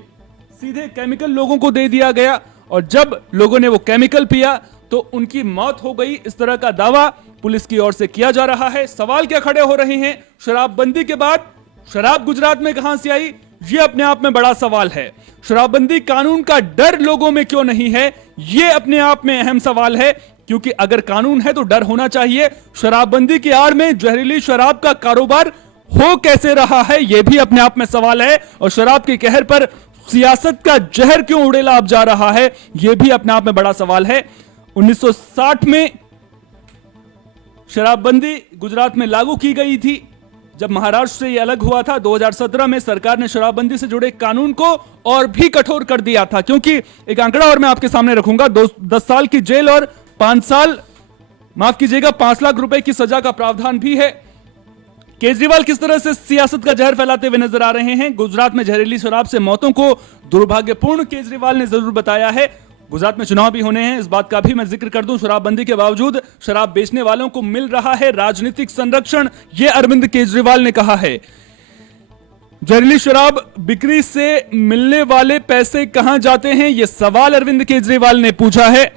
सीधे केमिकल लोगों को दे दिया गया और जब लोगों ने वो केमिकल पिया तो उनकी मौत हो गई। इस तरह का दावा पुलिस की ओर से किया जा रहा है। सवाल क्या खड़े हो रहे हैं, शराबबंदी के बाद शराब गुजरात में कहां से आई, ये अपने आप में बड़ा सवाल है। शराबबंदी कानून का डर लोगों में क्यों नहीं है, ये अपने आप में अहम सवाल है, क्योंकि अगर कानून है तो डर होना चाहिए। शराबबंदी की आड़ में जहरीली शराब का कारोबार हो कैसे रहा है, यह भी अपने आप में सवाल है। और शराब के कहर पर सियासत का जहर क्यों उड़ेला अब जा रहा है, यह भी अपने आप में बड़ा सवाल है। 1960 में शराबबंदी गुजरात में लागू की गई थी, जब महाराष्ट्र से यह अलग हुआ था। 2017 में सरकार ने शराबबंदी से जुड़े कानून को और भी कठोर कर दिया था, क्योंकि एक आंकड़ा और मैं आपके सामने रखूंगा, 10 साल की जेल और 5 साल, माफ कीजिएगा, 5 लाख रुपए की सजा का प्रावधान भी है। केजरीवाल किस तरह से सियासत का जहर फैलाते हुए नजर आ रहे हैं। गुजरात में जहरीली शराब से मौतों को दुर्भाग्यपूर्ण केजरीवाल ने जरूर बताया है। गुजरात में चुनाव भी होने हैं, इस बात का भी मैं जिक्र कर दूं। शराबबंदी के बावजूद शराब बेचने वालों को मिल रहा है राजनीतिक संरक्षण, यह अरविंद केजरीवाल ने कहा है। जहरीली शराब बिक्री से मिलने वाले पैसे कहां जाते हैं, यह सवाल अरविंद केजरीवाल ने पूछा है।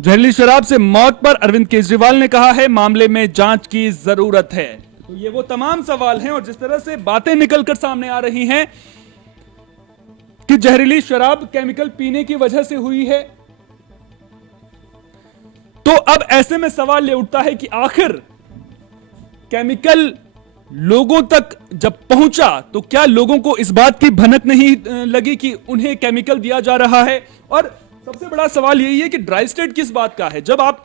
जहरीली शराब से मौत पर अरविंद केजरीवाल ने कहा है मामले में जांच की जरूरत है। तो ये वो तमाम सवाल हैं और जिस तरह से बातें निकलकर सामने आ रही हैं कि जहरीली शराब केमिकल पीने की वजह से हुई है, तो अब ऐसे में सवाल ये उठता है कि आखिर केमिकल लोगों तक जब पहुंचा तो क्या लोगों को इस बात की भनक नहीं लगी कि उन्हें केमिकल दिया जा रहा है। और सबसे बड़ा सवाल यही है कि ड्राई स्टेट किस बात का है, जब आप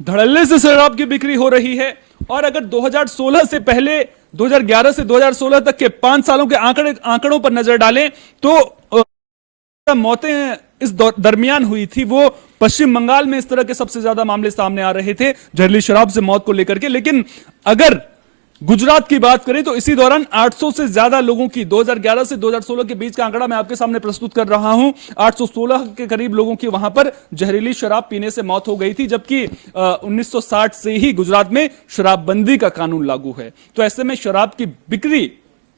धड़ल्ले से शराब की बिक्री हो रही है और अगर 2016 से पहले 2011 से 2016 तक के 5 सालों के आंकड़ों पर नजर डालें तो मौतें इस दरमियान हुई थी, वो पश्चिम बंगाल में इस तरह के सबसे ज्यादा मामले सामने आ रहे थे जहरीली शराब से मौत को लेकर के। लेकिन अगर गुजरात की बात करें तो इसी दौरान 800 से ज्यादा लोगों की 2011 से 2016 के बीच का आंकड़ा मैं आपके सामने प्रस्तुत कर रहा हूं। 816 के करीब लोगों की वहां पर जहरीली शराब पीने से मौत हो गई थी, जबकि 1960 से ही गुजरात में शराबबंदी का कानून लागू है। तो ऐसे में शराब की बिक्री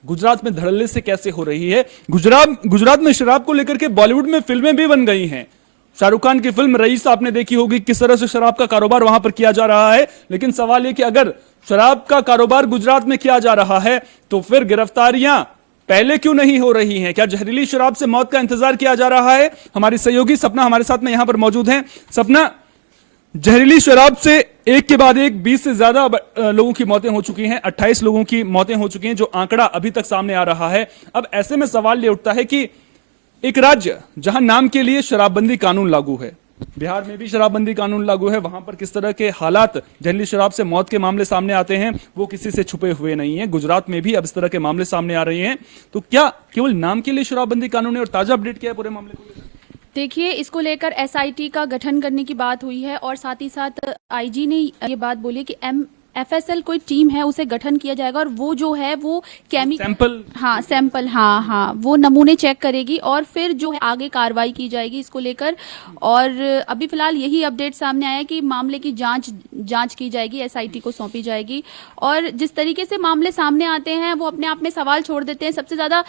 गुजरात में धड़ल्ले से कैसे हो रही है। गुजरात में शराब को लेकर के बॉलीवुड में फिल्में भी बन गई हैं। शाहरुख खान की फिल्म रईस आपने देखी होगी, किस तरह से शराब का कारोबार वहां पर किया जा रहा है। लेकिन सवाल यह कि अगर शराब का कारोबार गुजरात में किया जा रहा है तो फिर गिरफ्तारियां पहले क्यों नहीं हो रही हैं? क्या जहरीली शराब से मौत का इंतजार किया जा रहा है? हमारी सहयोगी सपना हमारे साथ में यहां पर मौजूद हैं। सपना, जहरीली शराब से एक के बाद एक 20 से ज्यादा लोगों की मौतें हो चुकी हैं, 28 लोगों की मौतें हो चुकी हैं, जो आंकड़ा अभी तक सामने आ रहा है। अब ऐसे में सवाल यह उठता है कि एक राज्य जहां नाम के लिए शराबबंदी कानून लागू है, बिहार में भी शराबबंदी कानून लागू है, वहां पर किस तरह के हालात जहरीली शराब से मौत के मामले सामने आते हैं वो किसी से छुपे हुए नहीं है। गुजरात में भी अब इस तरह के मामले सामने आ रहे हैं। तो क्या केवल नाम के लिए शराबबंदी कानून है? और ताजा अपडेट क्या है पूरे मामले को? देखिए, इसको लेकर एसआईटी का गठन करने की बात हुई है और साथ ही साथ आईजी ने ये बात बोली कि FSL कोई टीम है उसे गठन किया जाएगा और वो जो है वो सैंपल, हाँ सैंपल, हाँ वो नमूने चेक करेगी और फिर जो है आगे कार्रवाई की जाएगी इसको लेकर। और अभी फिलहाल यही अपडेट सामने आया कि मामले की जांच की जाएगी, SIT को सौंपी जाएगी। और जिस तरीके से मामले सामने आते हैं वो अपने आप में सवाल छोड़ देते हैं। सबसे ज्यादा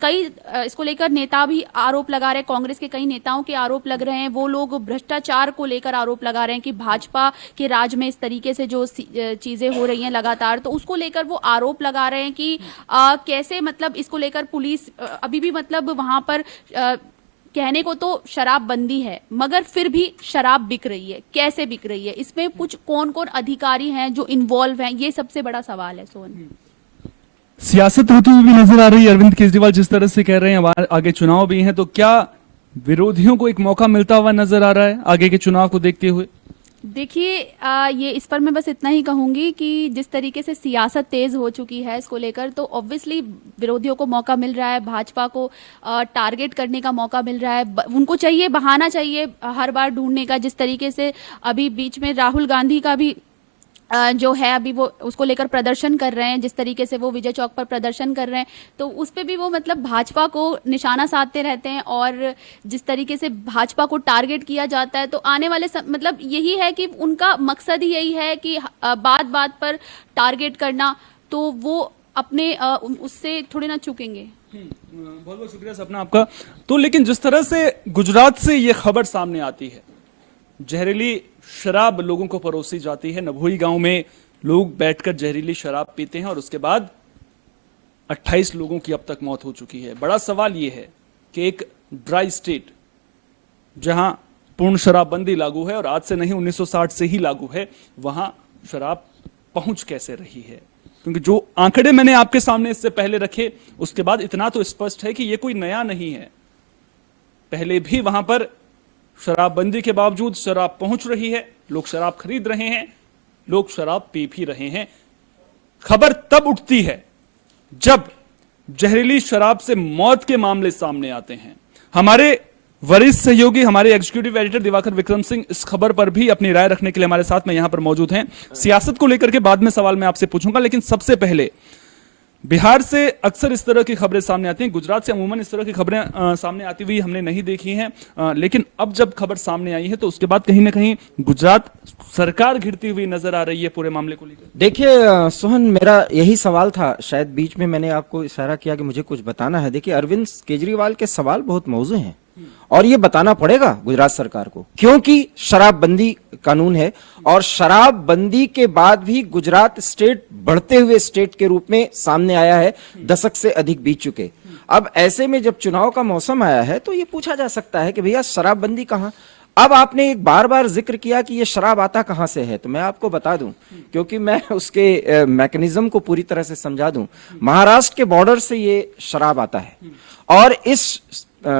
कई इसको लेकर नेता भी आरोप लगा रहे हैं, कांग्रेस के कई नेताओं के आरोप लग रहे हैं। वो लोग भ्रष्टाचार को लेकर आरोप लगा रहे हैं कि भाजपा के राज में इस तरीके से जो चीजें हो रही हैं लगातार, तो उसको लेकर वो आरोप लगा रहे हैं कि कैसे मतलब इसको लेकर पुलिस अभी भी मतलब वहां पर कहने को तो शराबबंदी है मगर फिर भी शराब बिक रही है, कैसे बिक रही है, इसमें कुछ कौन कौन अधिकारी हैं जो इन्वॉल्व हैं, ये सबसे बड़ा सवाल है। सोहन, सियासत होती हुई भी नजर आ रही है। अरविंद केजरीवाल जिस तरह से कह रहे हैं आगे चुनाव भी हैं, तो क्या विरोधियों को एक मौका मिलता हुआ नजर आ रहा है आगे के चुनाव को देखते हुए? देखिए ये इस पर मैं बस इतना ही कहूंगी कि जिस तरीके से सियासत तेज हो चुकी है इसको लेकर, तो ऑब्वियसली विरोधियों को मौका मिल रहा है, भाजपा को टारगेट करने का मौका मिल रहा है। उनको चाहिए, बहाना चाहिए हर बार ढूंढने का। जिस तरीके से अभी बीच में राहुल गांधी का भी जो है अभी वो उसको लेकर प्रदर्शन कर रहे हैं, जिस तरीके से वो विजय चौक पर प्रदर्शन कर रहे हैं, तो उस पे भी वो मतलब भाजपा को निशाना साधते रहते हैं। और जिस तरीके से भाजपा को टारगेट किया जाता है, तो आने वाले मतलब यही है कि उनका मकसद ही यही है कि बात बात पर टारगेट करना, तो वो अपने उससे थोड़ी ना चूकेंगे। बहुत बहुत शुक्रिया सपना आपका। तो लेकिन जिस तरह से गुजरात से ये खबर सामने आती है, जहरीली शराब लोगों को परोसी जाती है, नभोई गांव में लोग बैठकर जहरीली शराब पीते हैं और उसके बाद 28 लोगों की अब तक मौत हो चुकी है। बड़ा सवाल यह है कि एक ड्राई स्टेट जहां पूर्ण शराबबंदी लागू है और आज से नहीं 1960 से ही लागू है, वहां शराब पहुंच कैसे रही है? क्योंकि जो आंकड़े मैंने आपके सामने इससे पहले रखे, उसके बाद इतना तो स्पष्ट है कि यह कोई नया नहीं है। पहले भी वहां पर शराबबंदी के बावजूद शराब पहुंच रही है, लोग शराब खरीद रहे हैं, लोग शराब पी भी रहे हैं। खबर तब उठती है जब जहरीली शराब से मौत के मामले सामने आते हैं। हमारे वरिष्ठ सहयोगी, हमारे एग्जीक्यूटिव एडिटर दिवाकर विक्रम सिंह इस खबर पर भी अपनी राय रखने के लिए हमारे साथ में यहां पर मौजूद हैं। सियासत को लेकर के बाद में सवाल मैं आपसे पूछूंगा, लेकिन सबसे पहले बिहार से अक्सर इस तरह की खबरें सामने आती हैं, गुजरात से अमूमन इस तरह की खबरें सामने आती हुई हमने नहीं देखी हैं, लेकिन अब जब खबर सामने आई है तो उसके बाद कहीं ना कहीं गुजरात सरकार घिरती हुई नजर आ रही है पूरे मामले को लेकर। देखिए सोहन, मेरा यही सवाल था, शायद बीच में मैंने आपको इशारा किया कि मुझे कुछ बताना है। देखिए अरविंद केजरीवाल के सवाल बहुत मौजू हैं और ये बताना पड़ेगा गुजरात सरकार को, क्योंकि शराबबंदी कानून है और शराबबंदी के बाद भी गुजरात स्टेट बढ़ते हुए स्टेट के रूप में सामने आया है, दशक से अधिक बीत चुके। अब ऐसे में जब चुनाव का मौसम आया है तो ये पूछा जा सकता है कि भैया शराबबंदी कहां। अब आपने एक बार बार जिक्र किया कि ये शराब आता कहां से है, तो मैं आपको बता दूं, क्योंकि मैं उसके मैकेनिज्म को पूरी तरह से समझा दूं। महाराष्ट्र के बॉर्डर से ये शराब आता है और इस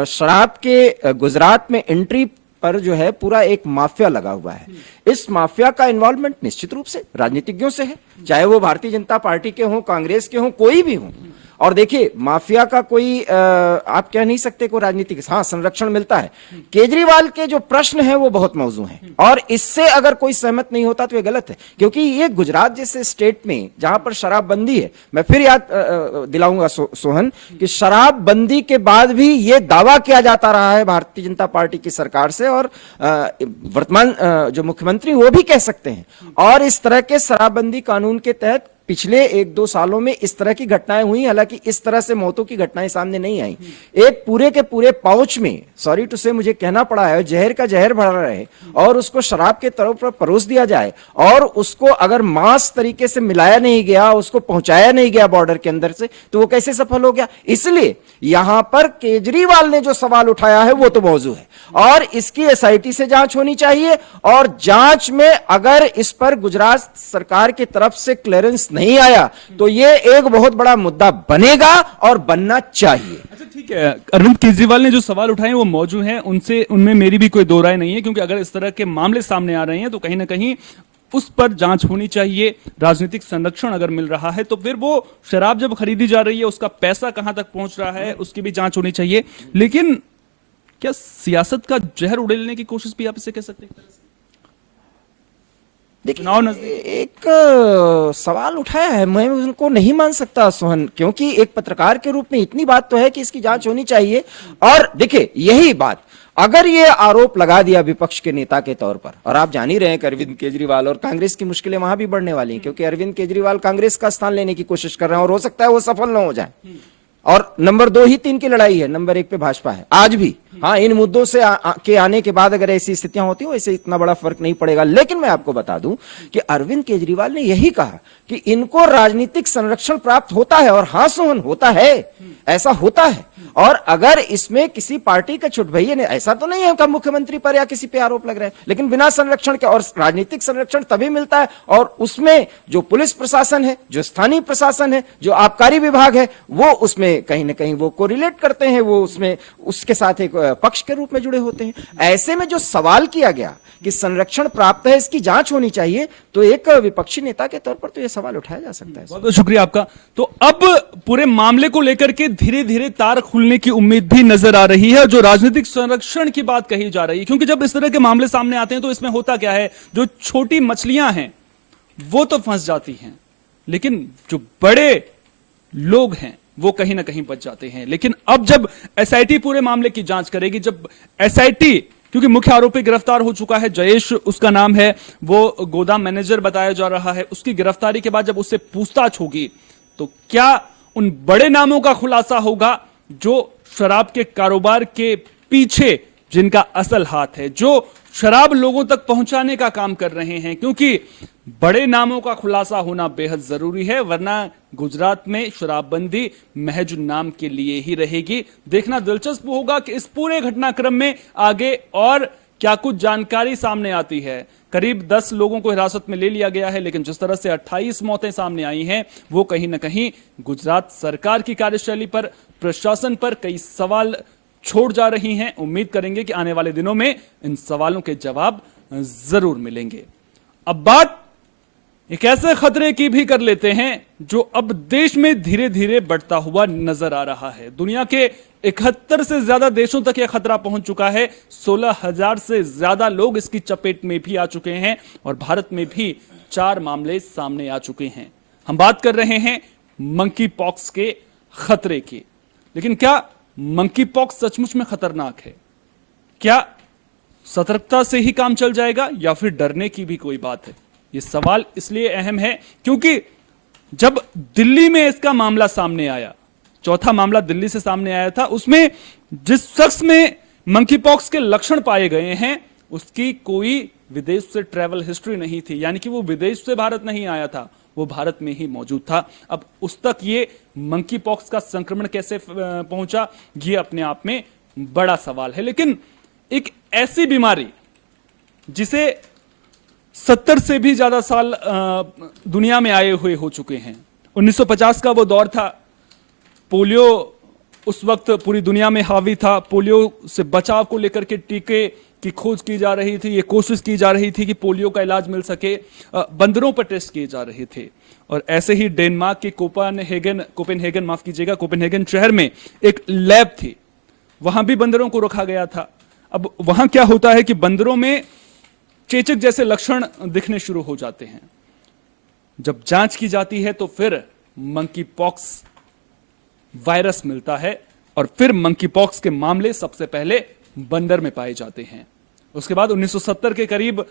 शराब के गुजरात में एंट्री पर जो है पूरा एक माफिया लगा हुआ है। इस माफिया का इन्वॉल्वमेंट निश्चित रूप से राजनीतिज्ञों से है, चाहे वो भारतीय जनता पार्टी के हों, कांग्रेस के हों, कोई भी हो। और देखिए माफिया का कोई आप कह नहीं सकते कोई राजनीतिक, हाँ संरक्षण मिलता है। केजरीवाल के जो प्रश्न है वो बहुत मौजू हैं और इससे अगर कोई सहमत नहीं होता तो ये गलत है, क्योंकि ये गुजरात जैसे स्टेट में जहां पर शराबबंदी है, मैं फिर याद दिलाऊंगा सोहन कि शराबबंदी के बाद भी ये दावा किया जाता रहा है भारतीय जनता पार्टी की सरकार से और वर्तमान जो मुख्यमंत्री वो भी कह सकते हैं। और इस तरह के शराबबंदी कानून के तहत पिछले 1-2 सालों में इस तरह की घटनाएं हुई, हालांकि इस तरह से मौतों की घटनाएं सामने नहीं आई। एक पूरे के पूरे पाउच में, सॉरी टू से मुझे कहना पड़ा है, जहर का जहर भरा रहे और उसको शराब के तरफ पर परोस दिया जाए और उसको अगर मास तरीके से मिलाया नहीं गया, उसको पहुंचाया नहीं गया बॉर्डर के अंदर से, तो वो कैसे सफल हो गया। इसलिए यहां पर केजरीवाल ने जो सवाल उठाया है वो तो मौजू है और इसकी SIT से जांच होनी चाहिए और जांच में अगर इस पर गुजरात सरकार की तरफ से क्लियरेंस नहीं आया तो ये एक बहुत बड़ा मुद्दा बनेगा और बनना चाहिए। अच्छा ठीक है, अरविंद केजरीवाल ने जो सवाल उठाए वो मौजूद हैं, उनमें मेरी भी कोई दो राय नहीं है, क्योंकि अगर इस तरह के मामले सामने आ रहे हैं तो कहीं ना कहीं उस पर जांच होनी चाहिए। राजनीतिक संरक्षण अगर मिल रहा है तो फिर वो शराब जब खरीदी जा रही है उसका पैसा कहां तक पहुंच रहा है उसकी भी जांच होनी चाहिए। लेकिन क्या सियासत का जहर उड़ेलने की कोशिश भी आप इसे कह सकते हैं? चुनाव नजदीक। एक सवाल उठाया है, मैं उनको नहीं मान सकता सोहन, क्योंकि एक पत्रकार के रूप में इतनी बात तो है कि इसकी जांच होनी चाहिए। और देखिए यही बात अगर ये आरोप लगा दिया विपक्ष के नेता के तौर पर, और आप जान ही रहे हैं कि अरविंद केजरीवाल और कांग्रेस की मुश्किलें वहां भी बढ़ने वाली हैं, क्योंकि अरविंद केजरीवाल कांग्रेस का स्थान लेने की कोशिश कर रहे हैं और हो सकता है वो सफल न हो जाए। और नंबर 2 ही 3 की लड़ाई है, नंबर 1 पे भाजपा है आज भी। हाँ, इन मुद्दों से के आने के बाद अगर ऐसी स्थितियां होती हो, ऐसे इतना बड़ा फर्क नहीं पड़ेगा। लेकिन मैं आपको बता दूं कि अरविंद केजरीवाल ने यही कहा कि इनको राजनीतिक संरक्षण प्राप्त होता है। और हाँ सोहन, होता है, ऐसा होता है। और अगर इसमें किसी पार्टी का छुट भैया ने, ऐसा तो नहीं है कि मुख्यमंत्री पर या किसी पे आरोप लग रहे हैं, लेकिन बिना संरक्षण के, और राजनीतिक संरक्षण तभी मिलता है, और उसमें जो पुलिस प्रशासन है, जो स्थानीय प्रशासन है, जो आबकारी विभाग है, वो उसमें कहीं ना कहीं वो कोरिलेट करते हैं, वो उसमें उसके साथ एक पक्ष के रूप में जुड़े होते हैं। ऐसे में जो सवाल किया गया कि संरक्षण प्राप्त है, इसकी जांच होनी चाहिए, तो एक विपक्षी नेता के तौर पर तो यह सवाल उठाया जा सकता है। बहुत बहुत शुक्रिया आपका। तो अब पूरे मामले को लेकर के धीरे धीरे तार खुलने की उम्मीद भी नजर आ रही है, जो राजनीतिक संरक्षण की बात कही जा रही है। क्योंकि जब इस तरह के मामले सामने आते हैं तो इसमें होता क्या है, जो छोटी मछलियां हैं वो तो फंस जाती हैं, लेकिन जो बड़े लोग हैं वो कहीं ना कहीं बच जाते हैं। लेकिन अब जब एसआईटी पूरे मामले की जांच करेगी, जब एसआईटी, क्योंकि मुख्य आरोपी गिरफ्तार हो चुका है, जयेश उसका नाम है, वो गोदाम मैनेजर बताया जा रहा है, उसकी गिरफ्तारी के बाद जब उससे पूछताछ होगी तो क्या उन बड़े नामों का खुलासा होगा जो शराब के कारोबार के पीछे जिनका असल हाथ है, जो शराब लोगों तक पहुंचाने का काम कर रहे हैं। क्योंकि बड़े नामों का खुलासा होना बेहद जरूरी है, वरना गुजरात में शराबबंदी महज नाम के लिए ही रहेगी। देखना दिलचस्प होगा कि इस पूरे घटनाक्रम में आगे और क्या कुछ जानकारी सामने आती है। करीब 10 लोगों को हिरासत में ले लिया गया है, लेकिन जिस तरह से 28 मौतें सामने आई हैं, वो कहीं ना कहीं गुजरात सरकार की कार्यशैली पर, प्रशासन पर कई सवाल छोड़ जा रही हैं। उम्मीद करेंगे कि आने वाले दिनों में इन सवालों के जवाब जरूर मिलेंगे। अब बात एक ऐसे खतरे की भी कर लेते हैं जो अब देश में धीरे धीरे बढ़ता हुआ नजर आ रहा है। दुनिया के 71 से ज्यादा देशों तक यह खतरा पहुंच चुका है। 16,000 से ज्यादा लोग इसकी चपेट में भी आ चुके हैं और भारत में भी 4 मामले सामने आ चुके हैं। हम बात कर रहे हैं मंकी पॉक्स के खतरे की। लेकिन क्या मंकी पॉक्स सचमुच में खतरनाक है? क्या सतर्कता से ही काम चल जाएगा या फिर डरने की भी कोई बात है? ये सवाल इसलिए अहम है क्योंकि जब दिल्ली में इसका मामला सामने आया, चौथा मामला दिल्ली से सामने आया था, उसमें जिस शख्स में मंकी पॉक्स के लक्षण पाए गए हैं उसकी कोई विदेश से ट्रैवल हिस्ट्री नहीं थी, यानी कि वो विदेश से भारत नहीं आया था, वो भारत में ही मौजूद था। अब उस तक ये मंकी पॉक्स का संक्रमण कैसे पहुंचा, ये अपने आप में बड़ा सवाल है। लेकिन एक ऐसी बीमारी जिसे 70 से भी ज्यादा साल दुनिया में आए हुए हो चुके हैं। 1950 का वो दौर था, पोलियो उस वक्त पूरी दुनिया में हावी था। पोलियो से बचाव को लेकर के टीके की खोज की जा रही थी, ये कोशिश की जा रही थी कि पोलियो का इलाज मिल सके। बंदरों पर टेस्ट किए जा रहे थे। और ऐसे ही डेनमार्क के कोपेनहेगन शहर में एक लैब थी, वहां भी बंदरों को रखा गया था। अब वहां क्या होता है कि बंदरों में चेचक जैसे लक्षण दिखने शुरू हो जाते हैं। जब जांच की जाती है तो फिर मंकी पॉक्स वायरस मिलता है और फिर मंकी पॉक्स के मामले सबसे पहले बंदर में पाए जाते हैं। उसके बाद 1970 के करीब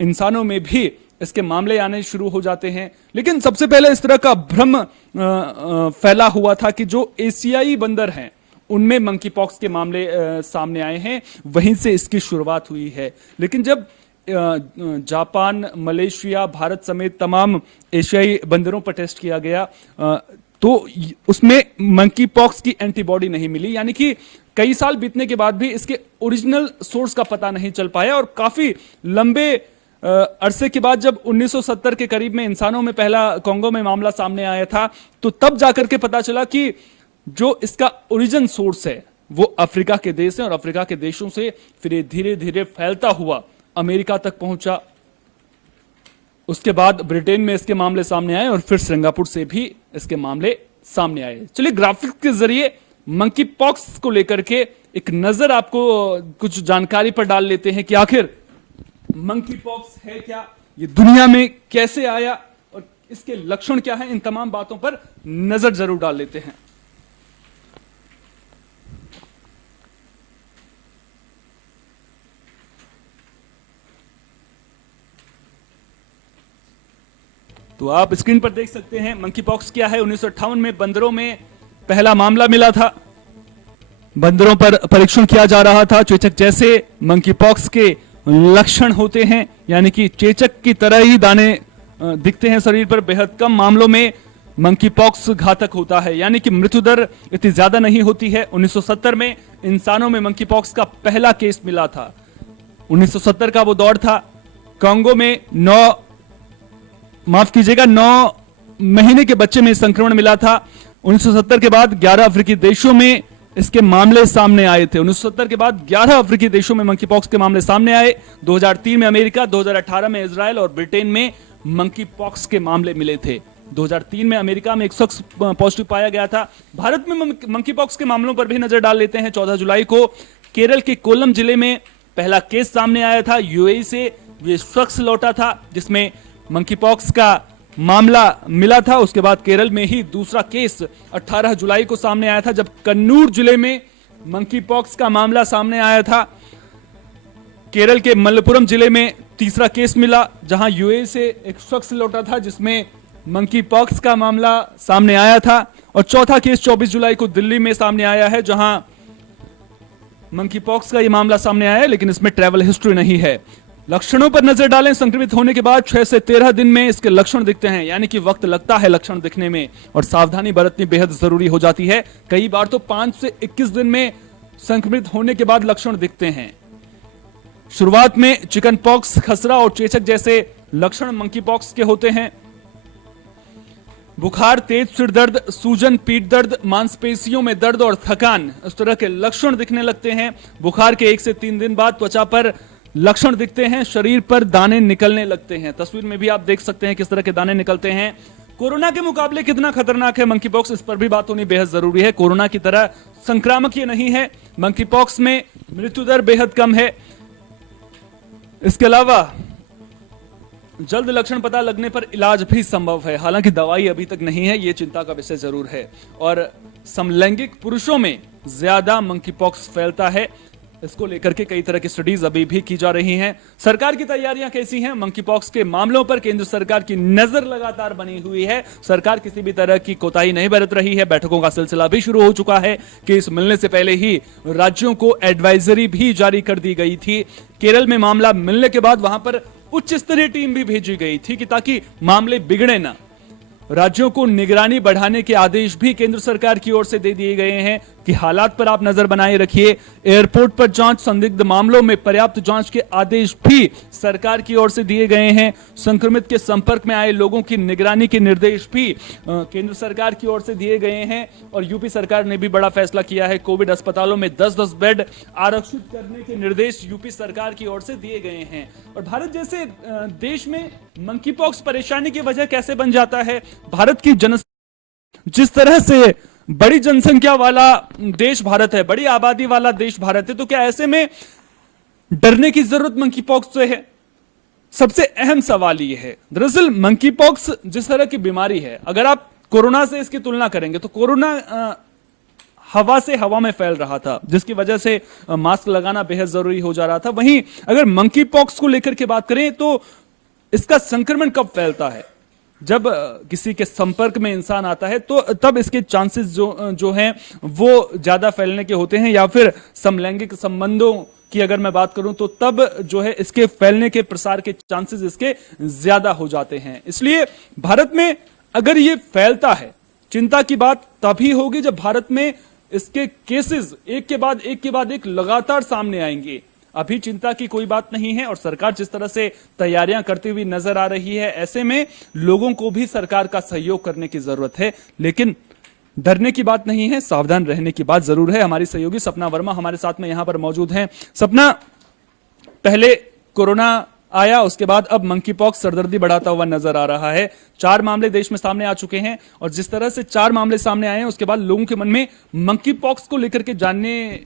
इंसानों में भी इसके मामले आने शुरू हो जाते हैं। लेकिन सबसे पहले इस तरह का भ्रम फैला हुआ था कि जो एशियाई बंदर हैं उनमें मंकी पॉक्स के मामले सामने आए हैं, वहीं से इसकी शुरुआत हुई है। लेकिन जब जापान, मलेशिया, भारत समेत तमाम एशियाई बंदरों पर टेस्ट किया गया तो उसमें मंकी पॉक्स की एंटीबॉडी नहीं मिली, यानी कि कई साल बीतने के बाद भी इसके ओरिजिनल सोर्स का पता नहीं चल पाया। और काफी लंबे अरसे के बाद जब 1970 के करीब में इंसानों में पहला कांगो में मामला सामने आया था, तो तब जाकर के पता चला कि जो इसका ओरिजिन सोर्स है वो अफ्रीका के देश है और अफ्रीका के देशों से फिर धीरे धीरे फैलता हुआ अमेरिका तक पहुंचा। उसके बाद ब्रिटेन में इसके मामले सामने आए और फिर सिंगापुर से भी इसके मामले सामने आए। चलिए ग्राफिक्स के जरिए मंकी पॉक्स को लेकर के एक नजर आपको कुछ जानकारी पर डाल लेते हैं कि आखिर मंकी पॉक्स है क्या, ये दुनिया में कैसे आया और इसके लक्षण क्या हैं, इन तमाम बातों पर नजर जरूर डाल लेते हैं। तो आप स्क्रीन पर देख सकते हैं मंकी पॉक्स क्या है। 1958 में बंदरों में पहला मामला मिला था। बंदरों पर परीक्षण किया जा रहा था। चेचक जैसे मंकी पॉक्स के लक्षण होते हैं, यानी कि चेचक की तरह ही दाने दिखते हैं शरीर पर। बेहद कम मामलों में मंकी पॉक्स घातक होता है, यानी कि मृत्यु दर इतनी ज्यादा नहीं होती है। 1970 में इंसानों में मंकी पॉक्स का पहला केस मिला था। 1970 का वो दौर था। कांगो में 9 महीने के बच्चे में संक्रमण मिला था। 1970 के बाद 11 अफ्रीकी देशों में इसके मामले सामने आए थे। 1970 के बाद 11 अफ्रीकी देशों में मंकी पॉक्स के मामले सामने आए। 2003 में अमेरिका, 2018 में इजराइल और ब्रिटेन में मंकी पॉक्स के मामले मिले थे। 2003 में अमेरिका में एक शख्स पॉजिटिव पाया गया था। भारत में मंकी पॉक्स के मामलों पर भी नजर डाल लेते हैं। 14 जुलाई को केरल के कोल्लम जिले में पहला केस सामने आया था। यूएई से ये शख्स लौटा था जिसमें मंकी पॉक्स का मामला मिला था। उसके बाद केरल में ही दूसरा केस 18 जुलाई को सामने आया था, जब कन्नूर जिले में मंकी पॉक्स का मामला सामने आया था। केरल के मलप्पुरम जिले में तीसरा केस मिला, जहां यूएई से एक शख्स लौटा था जिसमें मंकी पॉक्स का मामला सामने आया था। और चौथा केस 24 जुलाई को दिल्ली में सामने आया है, जहां मंकी पॉक्स का यह मामला सामने आया है, लेकिन इसमें ट्रैवल हिस्ट्री नहीं है। लक्षणों पर नजर डालें। संक्रमित होने के बाद 6 से 13 दिन में इसके लक्षण दिखते हैं, यानी कि वक्त लगता है लक्षण दिखने में, और सावधानी बरतनी बेहद जरूरी हो जाती है। कई बार तो 5 से 21 दिन में संक्रमित होने के बाद लक्षण दिखते हैं। शुरुआत में चिकन पॉक्स, खसरा और चेचक जैसे लक्षण मंकी पॉक्स के होते हैं। बुखार, तेज सिर दर्द, सूजन, पीठ दर्द, मांसपेशियों में दर्द और थकान, इस तरह के लक्षण दिखने लगते हैं। बुखार के 1 से 3 दिन बाद त्वचा पर लक्षण दिखते हैं। शरीर पर दाने निकलने लगते हैं। तस्वीर में भी आप देख सकते हैं किस तरह के दाने निकलते हैं। कोरोना के मुकाबले कितना खतरनाक है मंकी पॉक्स, इस पर भी बात होनी बेहद जरूरी है। कोरोना की तरह संक्रामक ये नहीं है। मंकी पॉक्स में मृत्यु दर बेहद कम है। इसके अलावा जल्द लक्षण पता लगने पर इलाज भी संभव है। हालांकि दवाई अभी तक नहीं है, ये चिंता का विषय जरूर है। और समलैंगिक पुरुषों में ज्यादा मंकी पॉक्स फैलता है। इसको लेकर के कई तरह की स्टडीज अभी भी की जा रही हैं। सरकार की तैयारियां कैसी हैं? मंकी पॉक्स के मामलों पर केंद्र सरकार की नजर लगातार बनी हुई है। सरकार किसी भी तरह की कोताही नहीं बरत रही है। बैठकों का सिलसिला भी शुरू हो चुका है। केस मिलने से पहले ही राज्यों को एडवाइजरी भी जारी कर दी गई थी। केरल में मामला मिलने के बाद वहां पर उच्च स्तरीय टीम भी भेजी गई थी कि ताकि मामले बिगड़े ना। राज्यों को निगरानी बढ़ाने के आदेश भी केंद्र सरकार की ओर से दे दिए गए हैं कि हालात पर आप नजर बनाए रखिए। एयरपोर्ट पर जांच, संदिग्ध मामलों में पर्याप्त जांच के आदेश भी सरकार की ओर से दिए गए हैं। संक्रमित के संपर्क में आए लोगों की निगरानी के निर्देश भी केंद्र सरकार की ओर से दिए गए हैं। और यूपी सरकार ने भी बड़ा फैसला किया है। कोविड अस्पतालों में 10-10 बेड आरक्षित करने के निर्देश यूपी सरकार की ओर से दिए गए हैं। और भारत जैसे देश में मंकी पॉक्स परेशानी की वजह कैसे बन जाता है? भारत की जिस तरह से बड़ी जनसंख्या वाला देश भारत है, बड़ी आबादी वाला देश भारत है, तो क्या ऐसे में डरने की जरूरत मंकी पॉक्स से है? सबसे अहम सवाल यह है। दरअसल मंकी पॉक्स जिस तरह की बीमारी है, अगर आप कोरोना से इसकी तुलना करेंगे तो कोरोना हवा से हवा में फैल रहा था, जिसकी वजह से मास्क लगाना बेहद जरूरी हो जा रहा था। वहीं अगर मंकी पॉक्स को लेकर के बात करें तो इसका संक्रमण कब फैलता है? जब किसी के संपर्क में इंसान आता है तो तब इसके चांसेस जो हैं वो ज्यादा फैलने के होते हैं। या फिर समलैंगिक संबंधों की अगर मैं बात करूं तो तब जो है इसके फैलने के, प्रसार के चांसेस इसके ज्यादा हो जाते हैं। इसलिए भारत में अगर ये फैलता है, चिंता की बात तभी होगी जब भारत में इसके केसेस एक के बाद एक लगातार सामने आएंगे। अभी चिंता की कोई बात नहीं है। और सरकार जिस तरह से तैयारियां करती हुई नजर आ रही है, ऐसे में लोगों को भी सरकार का सहयोग करने की जरूरत है। लेकिन डरने की बात नहीं है, सावधान रहने की बात जरूर है। हमारी सहयोगी सपना वर्मा हमारे साथ में यहां पर मौजूद हैं। सपना, पहले कोरोना आया, उसके बाद अब मंकी पॉक्स सरदर्दी बढ़ाता हुआ नजर आ रहा है। 4 मामले देश में सामने आ चुके हैं और जिस तरह से 4 मामले सामने आए हैं उसके बाद लोगों के मन में मंकी पॉक्स को लेकर के जानने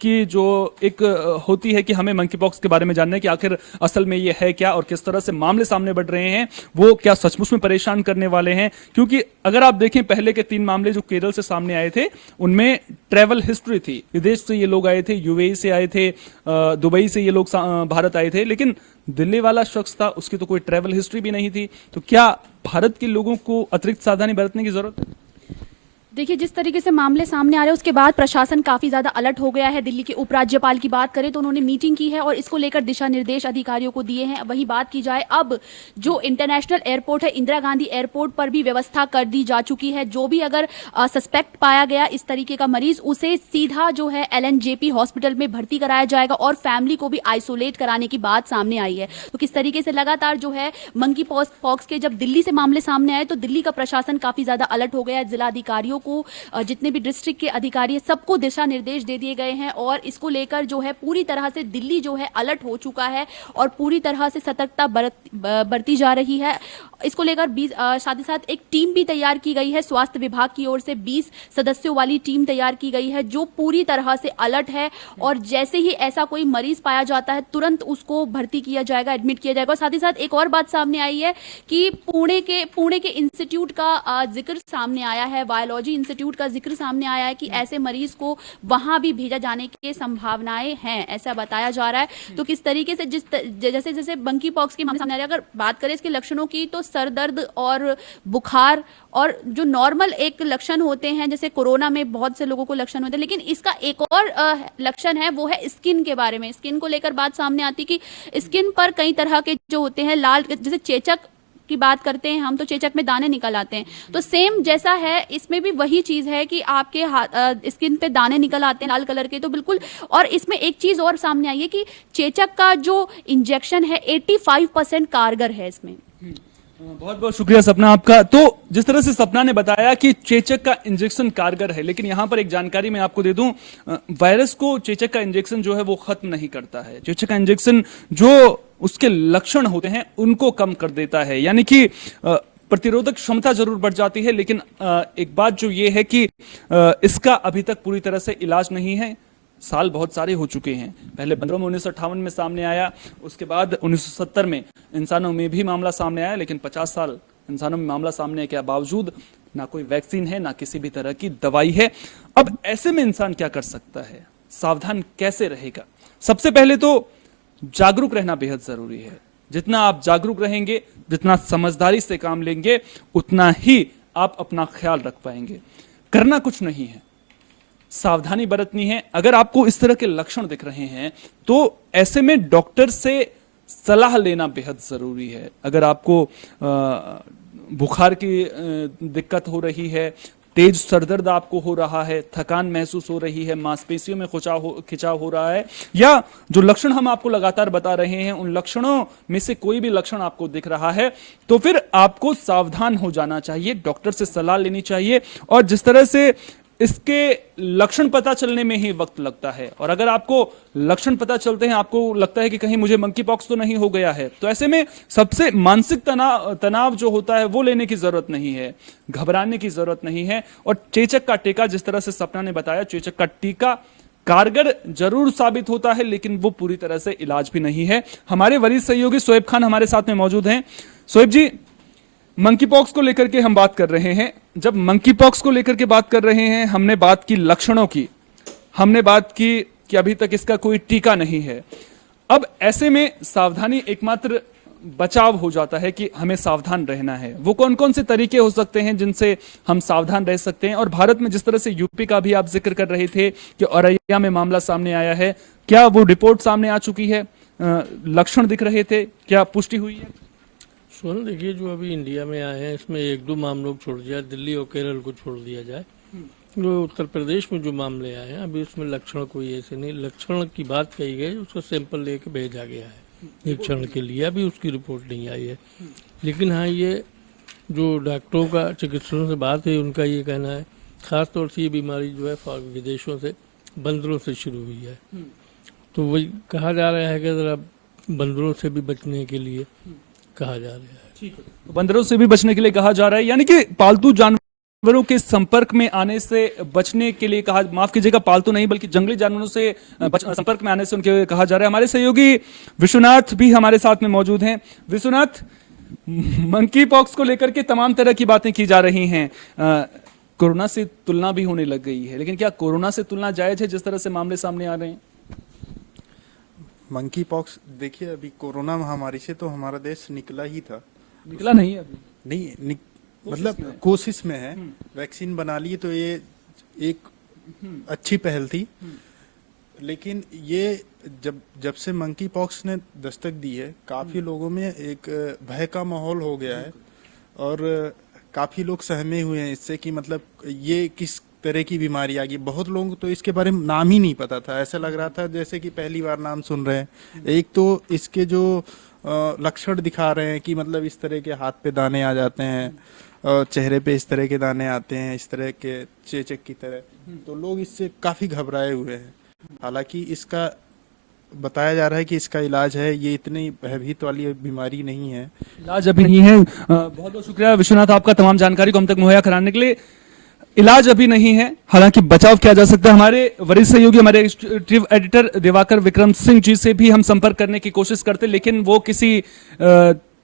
की जो एक होती है कि हमें मंकी पॉक्स के बारे में जानना है कि आखिर असल में ये है क्या और किस तरह से मामले सामने बढ़ रहे हैं, वो क्या सचमुच में परेशान करने वाले हैं। क्योंकि अगर आप देखें पहले के 3 मामले जो केरल से सामने आए थे उनमें ट्रैवल हिस्ट्री थी, विदेश से ये लोग आए थे, यूएई से आए थे, दुबई से ये लोग भारत आए थे, लेकिन दिल्ली वाला शख्स था उसकी तो कोई ट्रैवल हिस्ट्री भी नहीं थी। तो क्या भारत के लोगों को अतिरिक्त सावधानी बरतने की जरूरत है? देखिए, जिस तरीके से मामले सामने आ रहे हैं उसके बाद प्रशासन काफी ज्यादा अलर्ट हो गया है। दिल्ली के उपराज्यपाल की बात करें तो उन्होंने मीटिंग की है और इसको लेकर दिशा निर्देश अधिकारियों को दिए हैं। वहीं बात की जाए अब जो इंटरनेशनल एयरपोर्ट है, इंदिरा गांधी एयरपोर्ट पर भी व्यवस्था कर दी जा चुकी है। जो भी अगर सस्पेक्ट पाया गया इस तरीके का मरीज, उसे सीधा जो है LNJP हॉस्पिटल में भर्ती कराया जाएगा और फैमिली को भी आइसोलेट कराने की बात सामने आई है। तो किस तरीके से लगातार जो है मंकी पॉक्स के जब दिल्ली से मामले सामने आए तो दिल्ली का प्रशासन काफी ज्यादा अलर्ट हो गया है। जिला अधिकारियों को, जितने भी डिस्ट्रिक्ट के अधिकारी हैं, सबको दिशा निर्देश दे दिए गए हैं और इसको लेकर जो है पूरी तरह से दिल्ली जो है अलर्ट हो चुका है और पूरी तरह से सतर्कता बरती जा रही है। इसको लेकर साथ ही साथ एक टीम भी तैयार की गई है। स्वास्थ्य विभाग की ओर से 20 सदस्यों वाली टीम तैयार की गई है जो पूरी तरह से अलर्ट है और जैसे ही ऐसा कोई मरीज पाया जाता है तुरंत उसको भर्ती किया जाएगा, एडमिट किया जाएगा। और साथ ही साथ एक और बात सामने आई है कि पुणे के इंस्टीट्यूट का जिक्र सामने आया है, वायरोलॉजी इंस्टीट्यूट का जिक्र सामने आया है कि ऐसे मरीज को वहां भी भेजा जाने की संभावनाएं हैं, ऐसा बताया जा रहा है। तो किस तरीके से जैसे जैसे मंकी पॉक्स के मामले सामने आ रहे हैं, अगर बात करें इसके लक्षणों की तो सर दर्द और बुखार और जो नॉर्मल एक लक्षण होते हैं, जैसे कोरोना में बहुत से लोगों को लक्षण होते हैं, लेकिन इसका एक और लक्षण है, वो है स्किन के बारे में। स्किन को लेकर बात सामने आती कि स्किन पर कई तरह के जो होते हैं लाल, जैसे चेचक की बात करते हैं हम तो चेचक में दाने निकल आते हैं, तो सेम जैसा है इसमें भी वही चीज है कि आपके स्किन पे दाने निकल आते हैं लाल कलर के। तो बिल्कुल, और इसमें एक चीज और सामने आई है कि चेचक का जो इंजेक्शन है 85% कारगर है इसमें। बहुत बहुत शुक्रिया सपना आपका। तो जिस तरह से सपना ने बताया कि चेचक का इंजेक्शन कारगर है, लेकिन यहां पर एक जानकारी मैं आपको दे दूं, वायरस को चेचक का इंजेक्शन जो है वो खत्म नहीं करता है। चेचक का इंजेक्शन जो उसके लक्षण होते हैं उनको कम कर देता है, यानी कि प्रतिरोधक क्षमता जरूर बढ़ जाती है, लेकिन एक बात जो ये है कि इसका अभी तक पूरी तरह से इलाज नहीं है। साल बहुत सारे हो चुके हैं, पहले 15 में 1958 में सामने आया, उसके बाद 1970 में इंसानों में भी मामला सामने आया, लेकिन 50 साल इंसानों में मामला सामने के बावजूद ना कोई वैक्सीन है, ना किसी भी तरह की दवाई है। अब ऐसे में इंसान क्या कर सकता है, सावधान कैसे रहेगा? सबसे पहले तो जागरूक रहना बेहद जरूरी है। जितना आप जागरूक रहेंगे, जितना समझदारी से काम लेंगे, उतना ही आप अपना ख्याल रख पाएंगे। करना कुछ नहीं है, सावधानी बरतनी है। अगर आपको इस तरह के लक्षण दिख रहे हैं तो ऐसे में डॉक्टर से सलाह लेना बेहद जरूरी है। अगर आपको बुखार की दिक्कत हो रही है, तेज सरदर्द आपको हो रहा है, थकान महसूस हो रही है, मांसपेशियों में खिंचाव हो रहा है, या जो लक्षण हम आपको लगातार बता रहे हैं उन लक्षणों में से कोई भी लक्षण आपको दिख रहा है, तो फिर आपको सावधान हो जाना चाहिए, डॉक्टर से सलाह लेनी चाहिए। और जिस तरह से इसके लक्षण पता चलने में ही वक्त लगता है, और अगर आपको लक्षण पता चलते हैं, आपको लगता है कि कहीं मुझे मंकी पॉक्स तो नहीं हो गया है, तो ऐसे में सबसे मानसिक तनाव जो होता है वो लेने की जरूरत नहीं है, घबराने की जरूरत नहीं है। और चेचक का टीका, जिस तरह से सपना ने बताया, चेचक का टीका कारगर जरूर साबित होता है, लेकिन वो पूरी तरह से इलाज भी नहीं है। हमारे वरिष्ठ सहयोगी शोएब खान हमारे साथ में मौजूद हैं। शोएब जी, मंकी पॉक्स को लेकर के हम बात कर रहे हैं। जब मंकी पॉक्स को लेकर के बात कर रहे हैं, हमने बात की लक्षणों की, हमने बात की कि अभी तक इसका कोई टीका नहीं है। अब ऐसे में सावधानी एकमात्र बचाव हो जाता है कि हमें सावधान रहना है। वो कौन कौन से तरीके हो सकते हैं जिनसे हम सावधान रह सकते हैं? और भारत में जिस तरह से यूपी का भी आप जिक्र कर रहे थे कि औरैया में मामला सामने आया है, क्या वो रिपोर्ट सामने आ चुकी है? लक्षण दिख रहे थे, क्या पुष्टि हुई है? सोनल, देखिए, जो अभी इंडिया में आए हैं इसमें 1-2 मामलों को छोड़ दिया, दिल्ली और केरल को छोड़ दिया जाए, जो उत्तर प्रदेश में जो मामले आए हैं अभी उसमें लक्षण कोई ऐसे नहीं। लक्षण की बात कही गई, उसका सैंपल लेके भेजा गया है निरीक्षण के लिए, अभी उसकी रिपोर्ट नहीं आई है। लेकिन हाँ, ये जो डॉक्टरों का, चिकित्सकों से बात है, उनका ये कहना है खासतौर से ये बीमारी जो है विदेशों से, बंदरों से शुरू हुई है। तो वही कहा जा रहा है कि अगर आप बंदरों से भी बचने के लिए कहा जा रहा है। ठीक है, तो बंदरों से भी बचने के लिए कहा जा रहा है, यानी कि पालतू जानवरों के संपर्क में आने से बचने के लिए कहा, माफ कीजिएगा, पालतू नहीं बल्कि जंगली जानवरों से संपर्क में आने से उनके कहा जा रहा है। हमारे सहयोगी विश्वनाथ भी हमारे साथ में मौजूद हैं। विश्वनाथ, मंकी पॉक्स को लेकर के तमाम तरह की बातें की जा रही हैं, कोरोना से तुलना भी होने लग गई है, लेकिन क्या कोरोना से तुलना जायज है जिस तरह से मामले सामने आ रहे हैं? मंकी पॉक्स देखिए, अभी कोरोना महामारी से तो हमारा देश निकला ही था, निकला नहीं अभी, नहीं मतलब कोशिश में है। वैक्सीन बना ली तो ये एक अच्छी पहल थी, लेकिन ये जब से मंकी पॉक्स ने दस्तक दी है, काफी लोगों में एक भय का माहौल हो गया है और काफी लोग सहमे हुए हैं इससे कि मतलब ये किस तरह की बीमारी आ गई। बहुत लोगों तो इसके बारे में नाम ही नहीं पता था, ऐसा लग रहा था जैसे कि पहली बार नाम सुन रहे हैं। एक तो इसके जो लक्षण दिखा रहे हैं कि मतलब इस तरह के हाथ पे दाने आ जाते हैं, चेहरे पे इस तरह के दाने आते हैं, इस तरह के चेचक की तरह, तो लोग इससे काफी घबराए हुए हैं। हालांकि इसका बताया जा रहा है कि इसका इलाज है, ये इतनी भयभीत वाली बीमारी नहीं है। इलाज अभी नहीं है। बहुत बहुत शुक्रिया विश्वनाथ आपका तमाम जानकारी को हम तक मुहैया कराने के लिए। इलाज अभी नहीं है, हालांकि बचाव किया जा सकता है। हमारे वरिष्ठ सहयोगी, हमारे एग्जीक्यूटिव एडिटर दिवाकर विक्रम सिंह जी से भी हम संपर्क करने की कोशिश करते, लेकिन वो किसी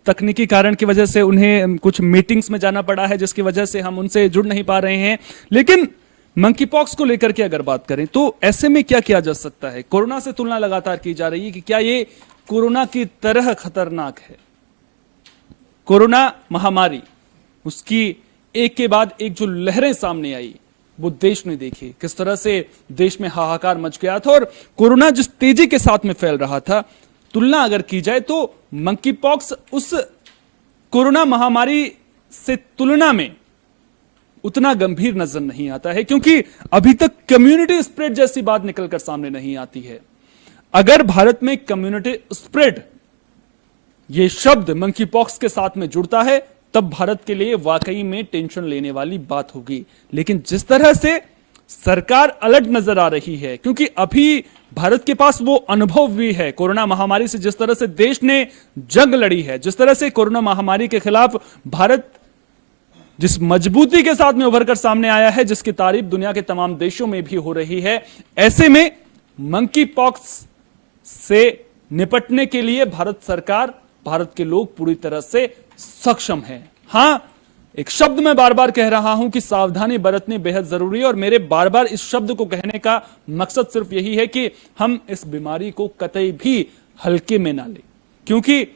तकनीकी कारण की वजह से उन्हें कुछ मीटिंग्स में जाना पड़ा है, जिसकी वजह से हम उनसे जुड़ नहीं पा रहे हैं। लेकिन मंकी पॉक्स को लेकर के अगर बात करें तो ऐसे में क्या किया जा सकता है? कोरोना से तुलना लगातार की जा रही है कि क्या ये कोरोना की तरह खतरनाक है? कोरोना महामारी, उसकी एक के बाद एक जो लहरें सामने आई वो देश ने देखी, किस तरह से देश में हाहाकार मच गया था। और कोरोना जिस तेजी के साथ में फैल रहा था, तुलना अगर की जाए तो मंकी पॉक्स उस कोरोना महामारी से तुलना में उतना गंभीर नजर नहीं आता है, क्योंकि अभी तक कम्युनिटी स्प्रेड जैसी बात निकलकर सामने नहीं आती है। अगर भारत में कम्युनिटी स्प्रेड ये शब्द मंकी पॉक्स के साथ में जुड़ता है, तब भारत के लिए वाकई में टेंशन लेने वाली बात होगी। लेकिन जिस तरह से सरकार अलर्ट नजर आ रही है, क्योंकि अभी भारत के पास वो अनुभव भी है कोरोना महामारी से, जिस तरह से देश ने जंग लड़ी है, जिस तरह से कोरोना महामारी के खिलाफ भारत जिस मजबूती के साथ में उभर कर सामने आया है, जिसकी तारीफ दुनिया के तमाम देशों में भी हो रही है, ऐसे में मंकी पॉक्स से निपटने के लिए भारत सरकार, भारत के लोग पूरी तरह से सक्षम है। हां, एक शब्द मैं बार बार कह रहा हूं कि सावधानी बरतनी बेहद जरूरी है, और मेरे बार बार इस शब्द को कहने का मकसद सिर्फ यही है कि हम इस बीमारी को कतई भी हल्के में ना लें, क्योंकि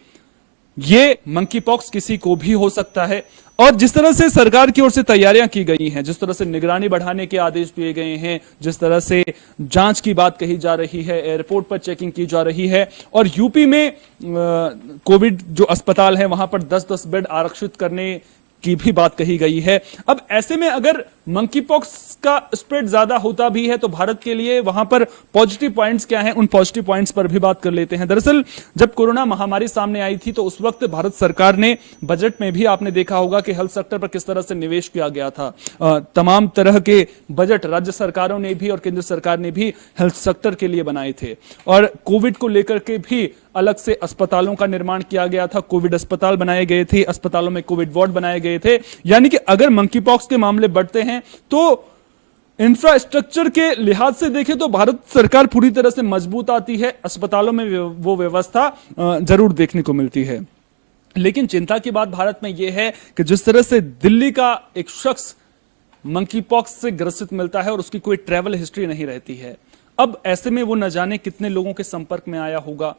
ये मंकी पॉक्स किसी को भी हो सकता है। और जिस तरह से सरकार की ओर से तैयारियां की गई हैं, जिस तरह से निगरानी बढ़ाने के आदेश दिए गए हैं, जिस तरह से जांच की बात कही जा रही है, एयरपोर्ट पर चेकिंग की जा रही है, और यूपी में कोविड जो अस्पताल है वहां पर 10-10 बेड आरक्षित करने की भी बात कही गई है। अब ऐसे में अगर मंकी पॉक्स का स्प्रेड ज्यादा होता भी है तो भारत के लिए वहां पर पॉजिटिव पॉइंट्स क्या हैं, उन पॉजिटिव पॉइंट्स पर भी बात कर लेते हैं। दरअसल जब कोरोना महामारी सामने आई थी तो उस वक्त भारत सरकार ने बजट में भी आपने देखा होगा कि हेल्थ सेक्टर पर किस तरह से निवेश किया गया था। तमाम तरह के बजट राज्य सरकारों ने भी और केंद्र सरकार ने भी हेल्थ सेक्टर के लिए बनाए थे, और कोविड को लेकर के भी अलग से अस्पतालों का निर्माण किया गया था, कोविड अस्पताल बनाए गए थे, अस्पतालों में कोविड वार्ड बनाए गए थे। यानी कि अगर मंकी पॉक्स के मामले बढ़ते हैं तो इंफ्रास्ट्रक्चर के लिहाज से देखें तो भारत सरकार पूरी तरह से मजबूत आती है, अस्पतालों में वो व्यवस्था जरूर देखने को मिलती है। लेकिन चिंता की बात भारत में यह है कि जिस तरह से दिल्ली का एक शख्स मंकी पॉक्स से ग्रसित मिलता है और उसकी कोई ट्रैवल हिस्ट्री नहीं रहती है, अब ऐसे में वो न जाने कितने लोगों के संपर्क में आया होगा,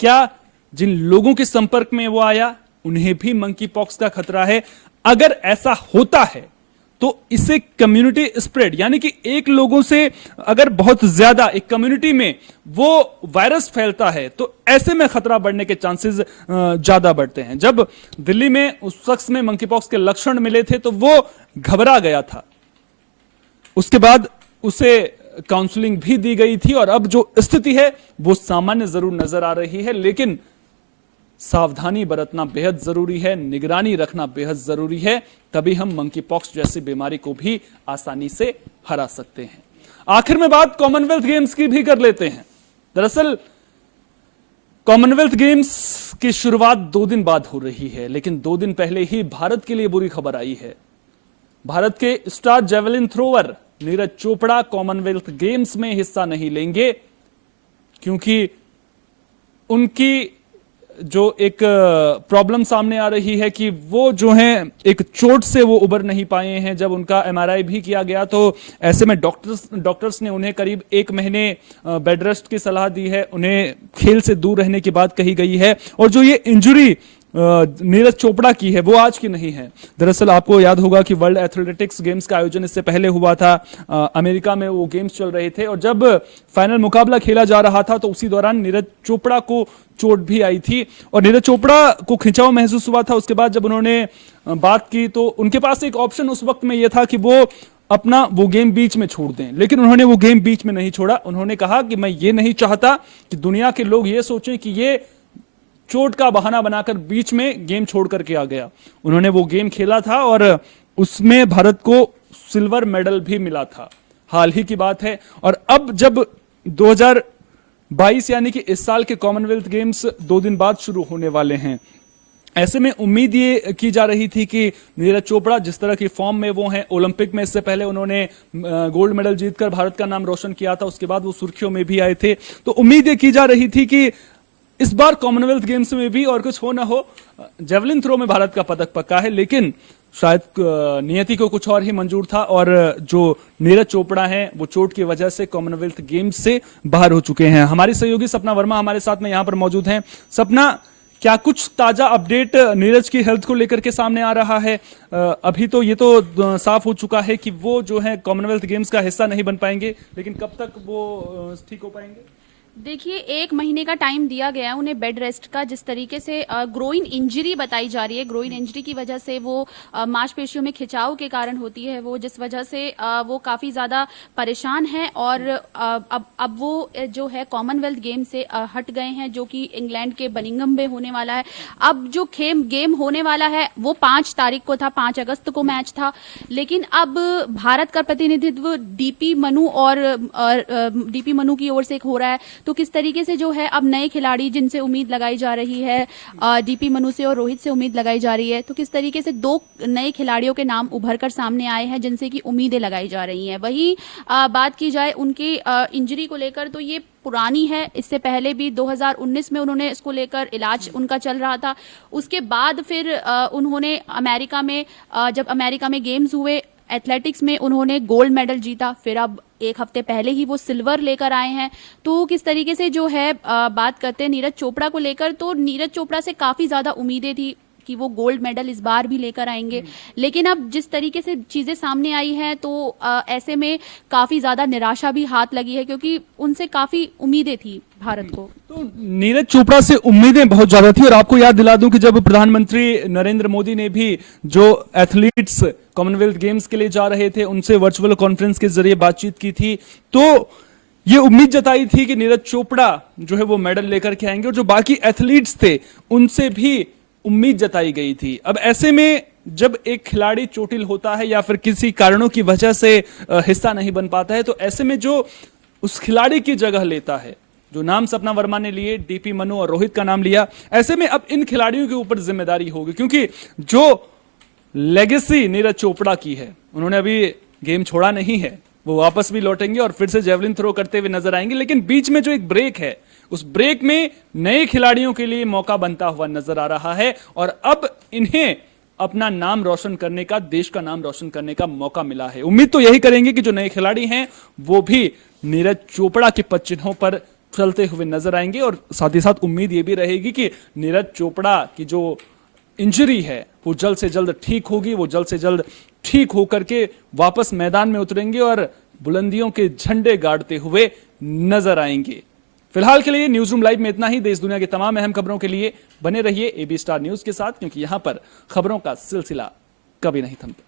क्या जिन लोगों के संपर्क में वो आया उन्हें भी मंकी पॉक्स का खतरा है। अगर ऐसा होता है तो इसे कम्युनिटी स्प्रेड, यानी कि एक लोगों से अगर बहुत ज्यादा एक कम्युनिटी में वो वायरस फैलता है तो ऐसे में खतरा बढ़ने के चांसेस ज्यादा बढ़ते हैं। जब दिल्ली में उस शख्स में मंकी पॉक्स के लक्षण मिले थे तो वो घबरा गया था, उसके बाद उसे काउंसलिंग भी दी गई थी, और अब जो स्थिति है वो सामान्य जरूर नजर आ रही है, लेकिन सावधानी बरतना बेहद जरूरी है, निगरानी रखना बेहद जरूरी है, तभी हम मंकी पॉक्स जैसी बीमारी को भी आसानी से हरा सकते हैं। आखिर में बात कॉमनवेल्थ गेम्स की भी कर लेते हैं। दरअसल कॉमनवेल्थ गेम्स की शुरुआत 2 दिन बाद हो रही है, लेकिन 2 दिन पहले ही भारत के लिए बुरी खबर आई है। भारत के star javelin thrower Neeraj Chopra Commonwealth games में हिस्सा नहीं लेंगे, क्योंकि उनकी जो एक प्रॉब्लम सामने आ रही है कि वो जो है एक चोट से वो उबर नहीं पाए हैं। जब उनका एमआरआई भी किया गया तो ऐसे में डॉक्टर्स ने उन्हें करीब 1 महीने बेड रेस्ट की सलाह दी है, उन्हें खेल से दूर रहने की बात कही गई है। और जो ये इंजरी नीरज चोपड़ा की है वो आज की नहीं है। दरअसल आपको याद होगा कि वर्ल्ड एथलेटिक्स गेम्स का आयोजन इससे पहले हुआ था, अमेरिका में वो गेम्स चल रहे थे, और जब फाइनल मुकाबला खेला जा रहा था तो उसी दौरान नीरज चोपड़ा को चोट भी आई थी और नीरज चोपड़ा को खिंचाव महसूस हुआ था। उसके बाद जब उन्होंने बात की तो उनके पास एक ऑप्शन उस वक्त में यह था कि वो अपना वो गेम बीच में छोड़ दें, लेकिन उन्होंने वो गेम बीच में नहीं छोड़ा। उन्होंने कहा कि मैं ये नहीं चाहता कि दुनिया के लोग ये सोचें कि ये चोट का बहाना बनाकर बीच में गेम छोड़ करके आ गया। उन्होंने वो गेम खेला था और उसमें भारत को सिल्वर मेडल भी मिला था, हाल ही की बात है। और अब जब 2022 यानी कि इस साल के कॉमनवेल्थ गेम्स 2 दिन बाद शुरू होने वाले हैं, ऐसे में उम्मीद ये की जा रही थी कि नीरज चोपड़ा जिस तरह की फॉर्म में वो हैं, ओलंपिक में इससे पहले उन्होंने गोल्ड मेडल जीतकर भारत का नाम रोशन किया था, उसके बाद वो सुर्खियों में भी आए थे, तो उम्मीद ये की जा रही थी कि इस बार कॉमनवेल्थ गेम्स में भी और कुछ हो ना हो जेवलिन थ्रो में भारत का पदक पक्का है। लेकिन शायद नियति को कुछ और ही मंजूर था और जो नीरज चोपड़ा हैं वो चोट की वजह से कॉमनवेल्थ गेम्स से बाहर हो चुके हैं। हमारी सहयोगी सपना वर्मा हमारे साथ में यहां पर मौजूद हैं। सपना, क्या कुछ ताजा अपडेट नीरज की हेल्थ को लेकर के सामने आ रहा है? अभी तो ये तो साफ हो चुका है कि वो जो है कॉमनवेल्थ गेम्स का हिस्सा नहीं बन पाएंगे, लेकिन कब तक वो ठीक हो पाएंगे? देखिए, 1 महीने का टाइम दिया गया है उन्हें बेड रेस्ट का। जिस तरीके से ग्रोइन इंजरी बताई जा रही है, ग्रोइन इंजरी की वजह से वो मांसपेशियों में खिंचाव के कारण होती है वो, जिस वजह से वो काफी ज्यादा परेशान है और अब वो जो है कॉमनवेल्थ गेम से हट गए हैं, जो कि इंग्लैंड के बर्मिंघम में होने वाला है। अब जो गेम होने वाला है वो 5 तारीख को था, 5 अगस्त को मैच था, लेकिन अब भारत का प्रतिनिधित्व डीपी मनु की ओर से हो रहा है। तो किस तरीके से जो है अब नए खिलाड़ी जिनसे उम्मीद लगाई जा रही है, डीपी मनु से और रोहित से उम्मीद लगाई जा रही है, तो किस तरीके से 2 नए खिलाड़ियों के नाम उभर कर सामने आए हैं जिनसे कि उम्मीदें लगाई जा रही हैं। वहीं बात की जाए उनकी इंजरी को लेकर तो ये पुरानी है, इससे पहले भी 2019 में उन्होंने इसको लेकर इलाज उनका चल रहा था। उसके बाद फिर उन्होंने अमेरिका में जब अमेरिका में गेम्स हुए एथलेटिक्स में उन्होंने गोल्ड मेडल जीता, फिर अब 1 हफ्ते पहले ही वो सिल्वर लेकर आए हैं। तो किस तरीके से जो है बात करते हैं नीरज चोपड़ा को लेकर, तो नीरज चोपड़ा से काफी ज्यादा उम्मीदें थी कि वो गोल्ड मेडल इस बार भी लेकर आएंगे, लेकिन अब जिस तरीके से चीजें सामने आई हैं तो ऐसे में काफी ज्यादा निराशा भी हाथ लगी है, क्योंकि उनसे काफी उम्मीदें थी भारत को। तो नीरज चोपड़ा से उम्मीदें बहुत ज्यादा थी। और आपको याद दिला दूं कि जब प्रधानमंत्री नरेंद्र मोदी ने भी जो एथलीट्स कॉमनवेल्थ गेम्स के लिए जा रहे थे उनसे वर्चुअल कॉन्फ्रेंस के जरिए बातचीत की थी, तो ये उम्मीद जताई थी कि नीरज चोपड़ा जो है वो मेडल लेकर के आएंगे, और जो बाकी एथलीट्स थे उनसे भी उम्मीद जताई गई थी। अब ऐसे में जब एक खिलाड़ी चोटिल होता है या फिर किसी कारणों की वजह से हिस्सा नहीं बन पाता है, तो ऐसे में जो उस खिलाड़ी की जगह लेता है, जो नाम सपना वर्मा ने लिए, डीपी मनु और रोहित का नाम लिया, ऐसे में अब इन खिलाड़ियों के ऊपर जिम्मेदारी होगी, क्योंकि जो लेगेसी नीरज चोपड़ा की है, उन्होंने अभी गेम छोड़ा नहीं है, वो वापस भी लौटेंगे और फिर से जेवलिन थ्रो करते हुए नजर आएंगे। लेकिन बीच में जो एक ब्रेक है, उस ब्रेक में नए खिलाड़ियों के लिए मौका बनता हुआ नजर आ रहा है और अब इन्हें अपना नाम रोशन करने का, देश का नाम रोशन करने का मौका मिला है। उम्मीद तो यही करेंगे कि जो नए खिलाड़ी हैं वो भी नीरज चोपड़ा के पद चिन्हों पर चलते हुए नजर आएंगे, और साथ ही साथ उम्मीद ये भी रहेगी कि नीरज चोपड़ा की जो इंजरी है वो जल्द से जल्द ठीक होगी, वो जल्द से जल्द ठीक होकर के वापस मैदान में उतरेंगे और बुलंदियों के झंडे गाड़ते हुए नजर आएंगे। फिलहाल के लिए न्यूज रूम लाइव में इतना ही। देश दुनिया की तमाम अहम खबरों के लिए बने रहिए एबी स्टार न्यूज के साथ, क्योंकि यहां पर खबरों का सिलसिला कभी नहीं थमता।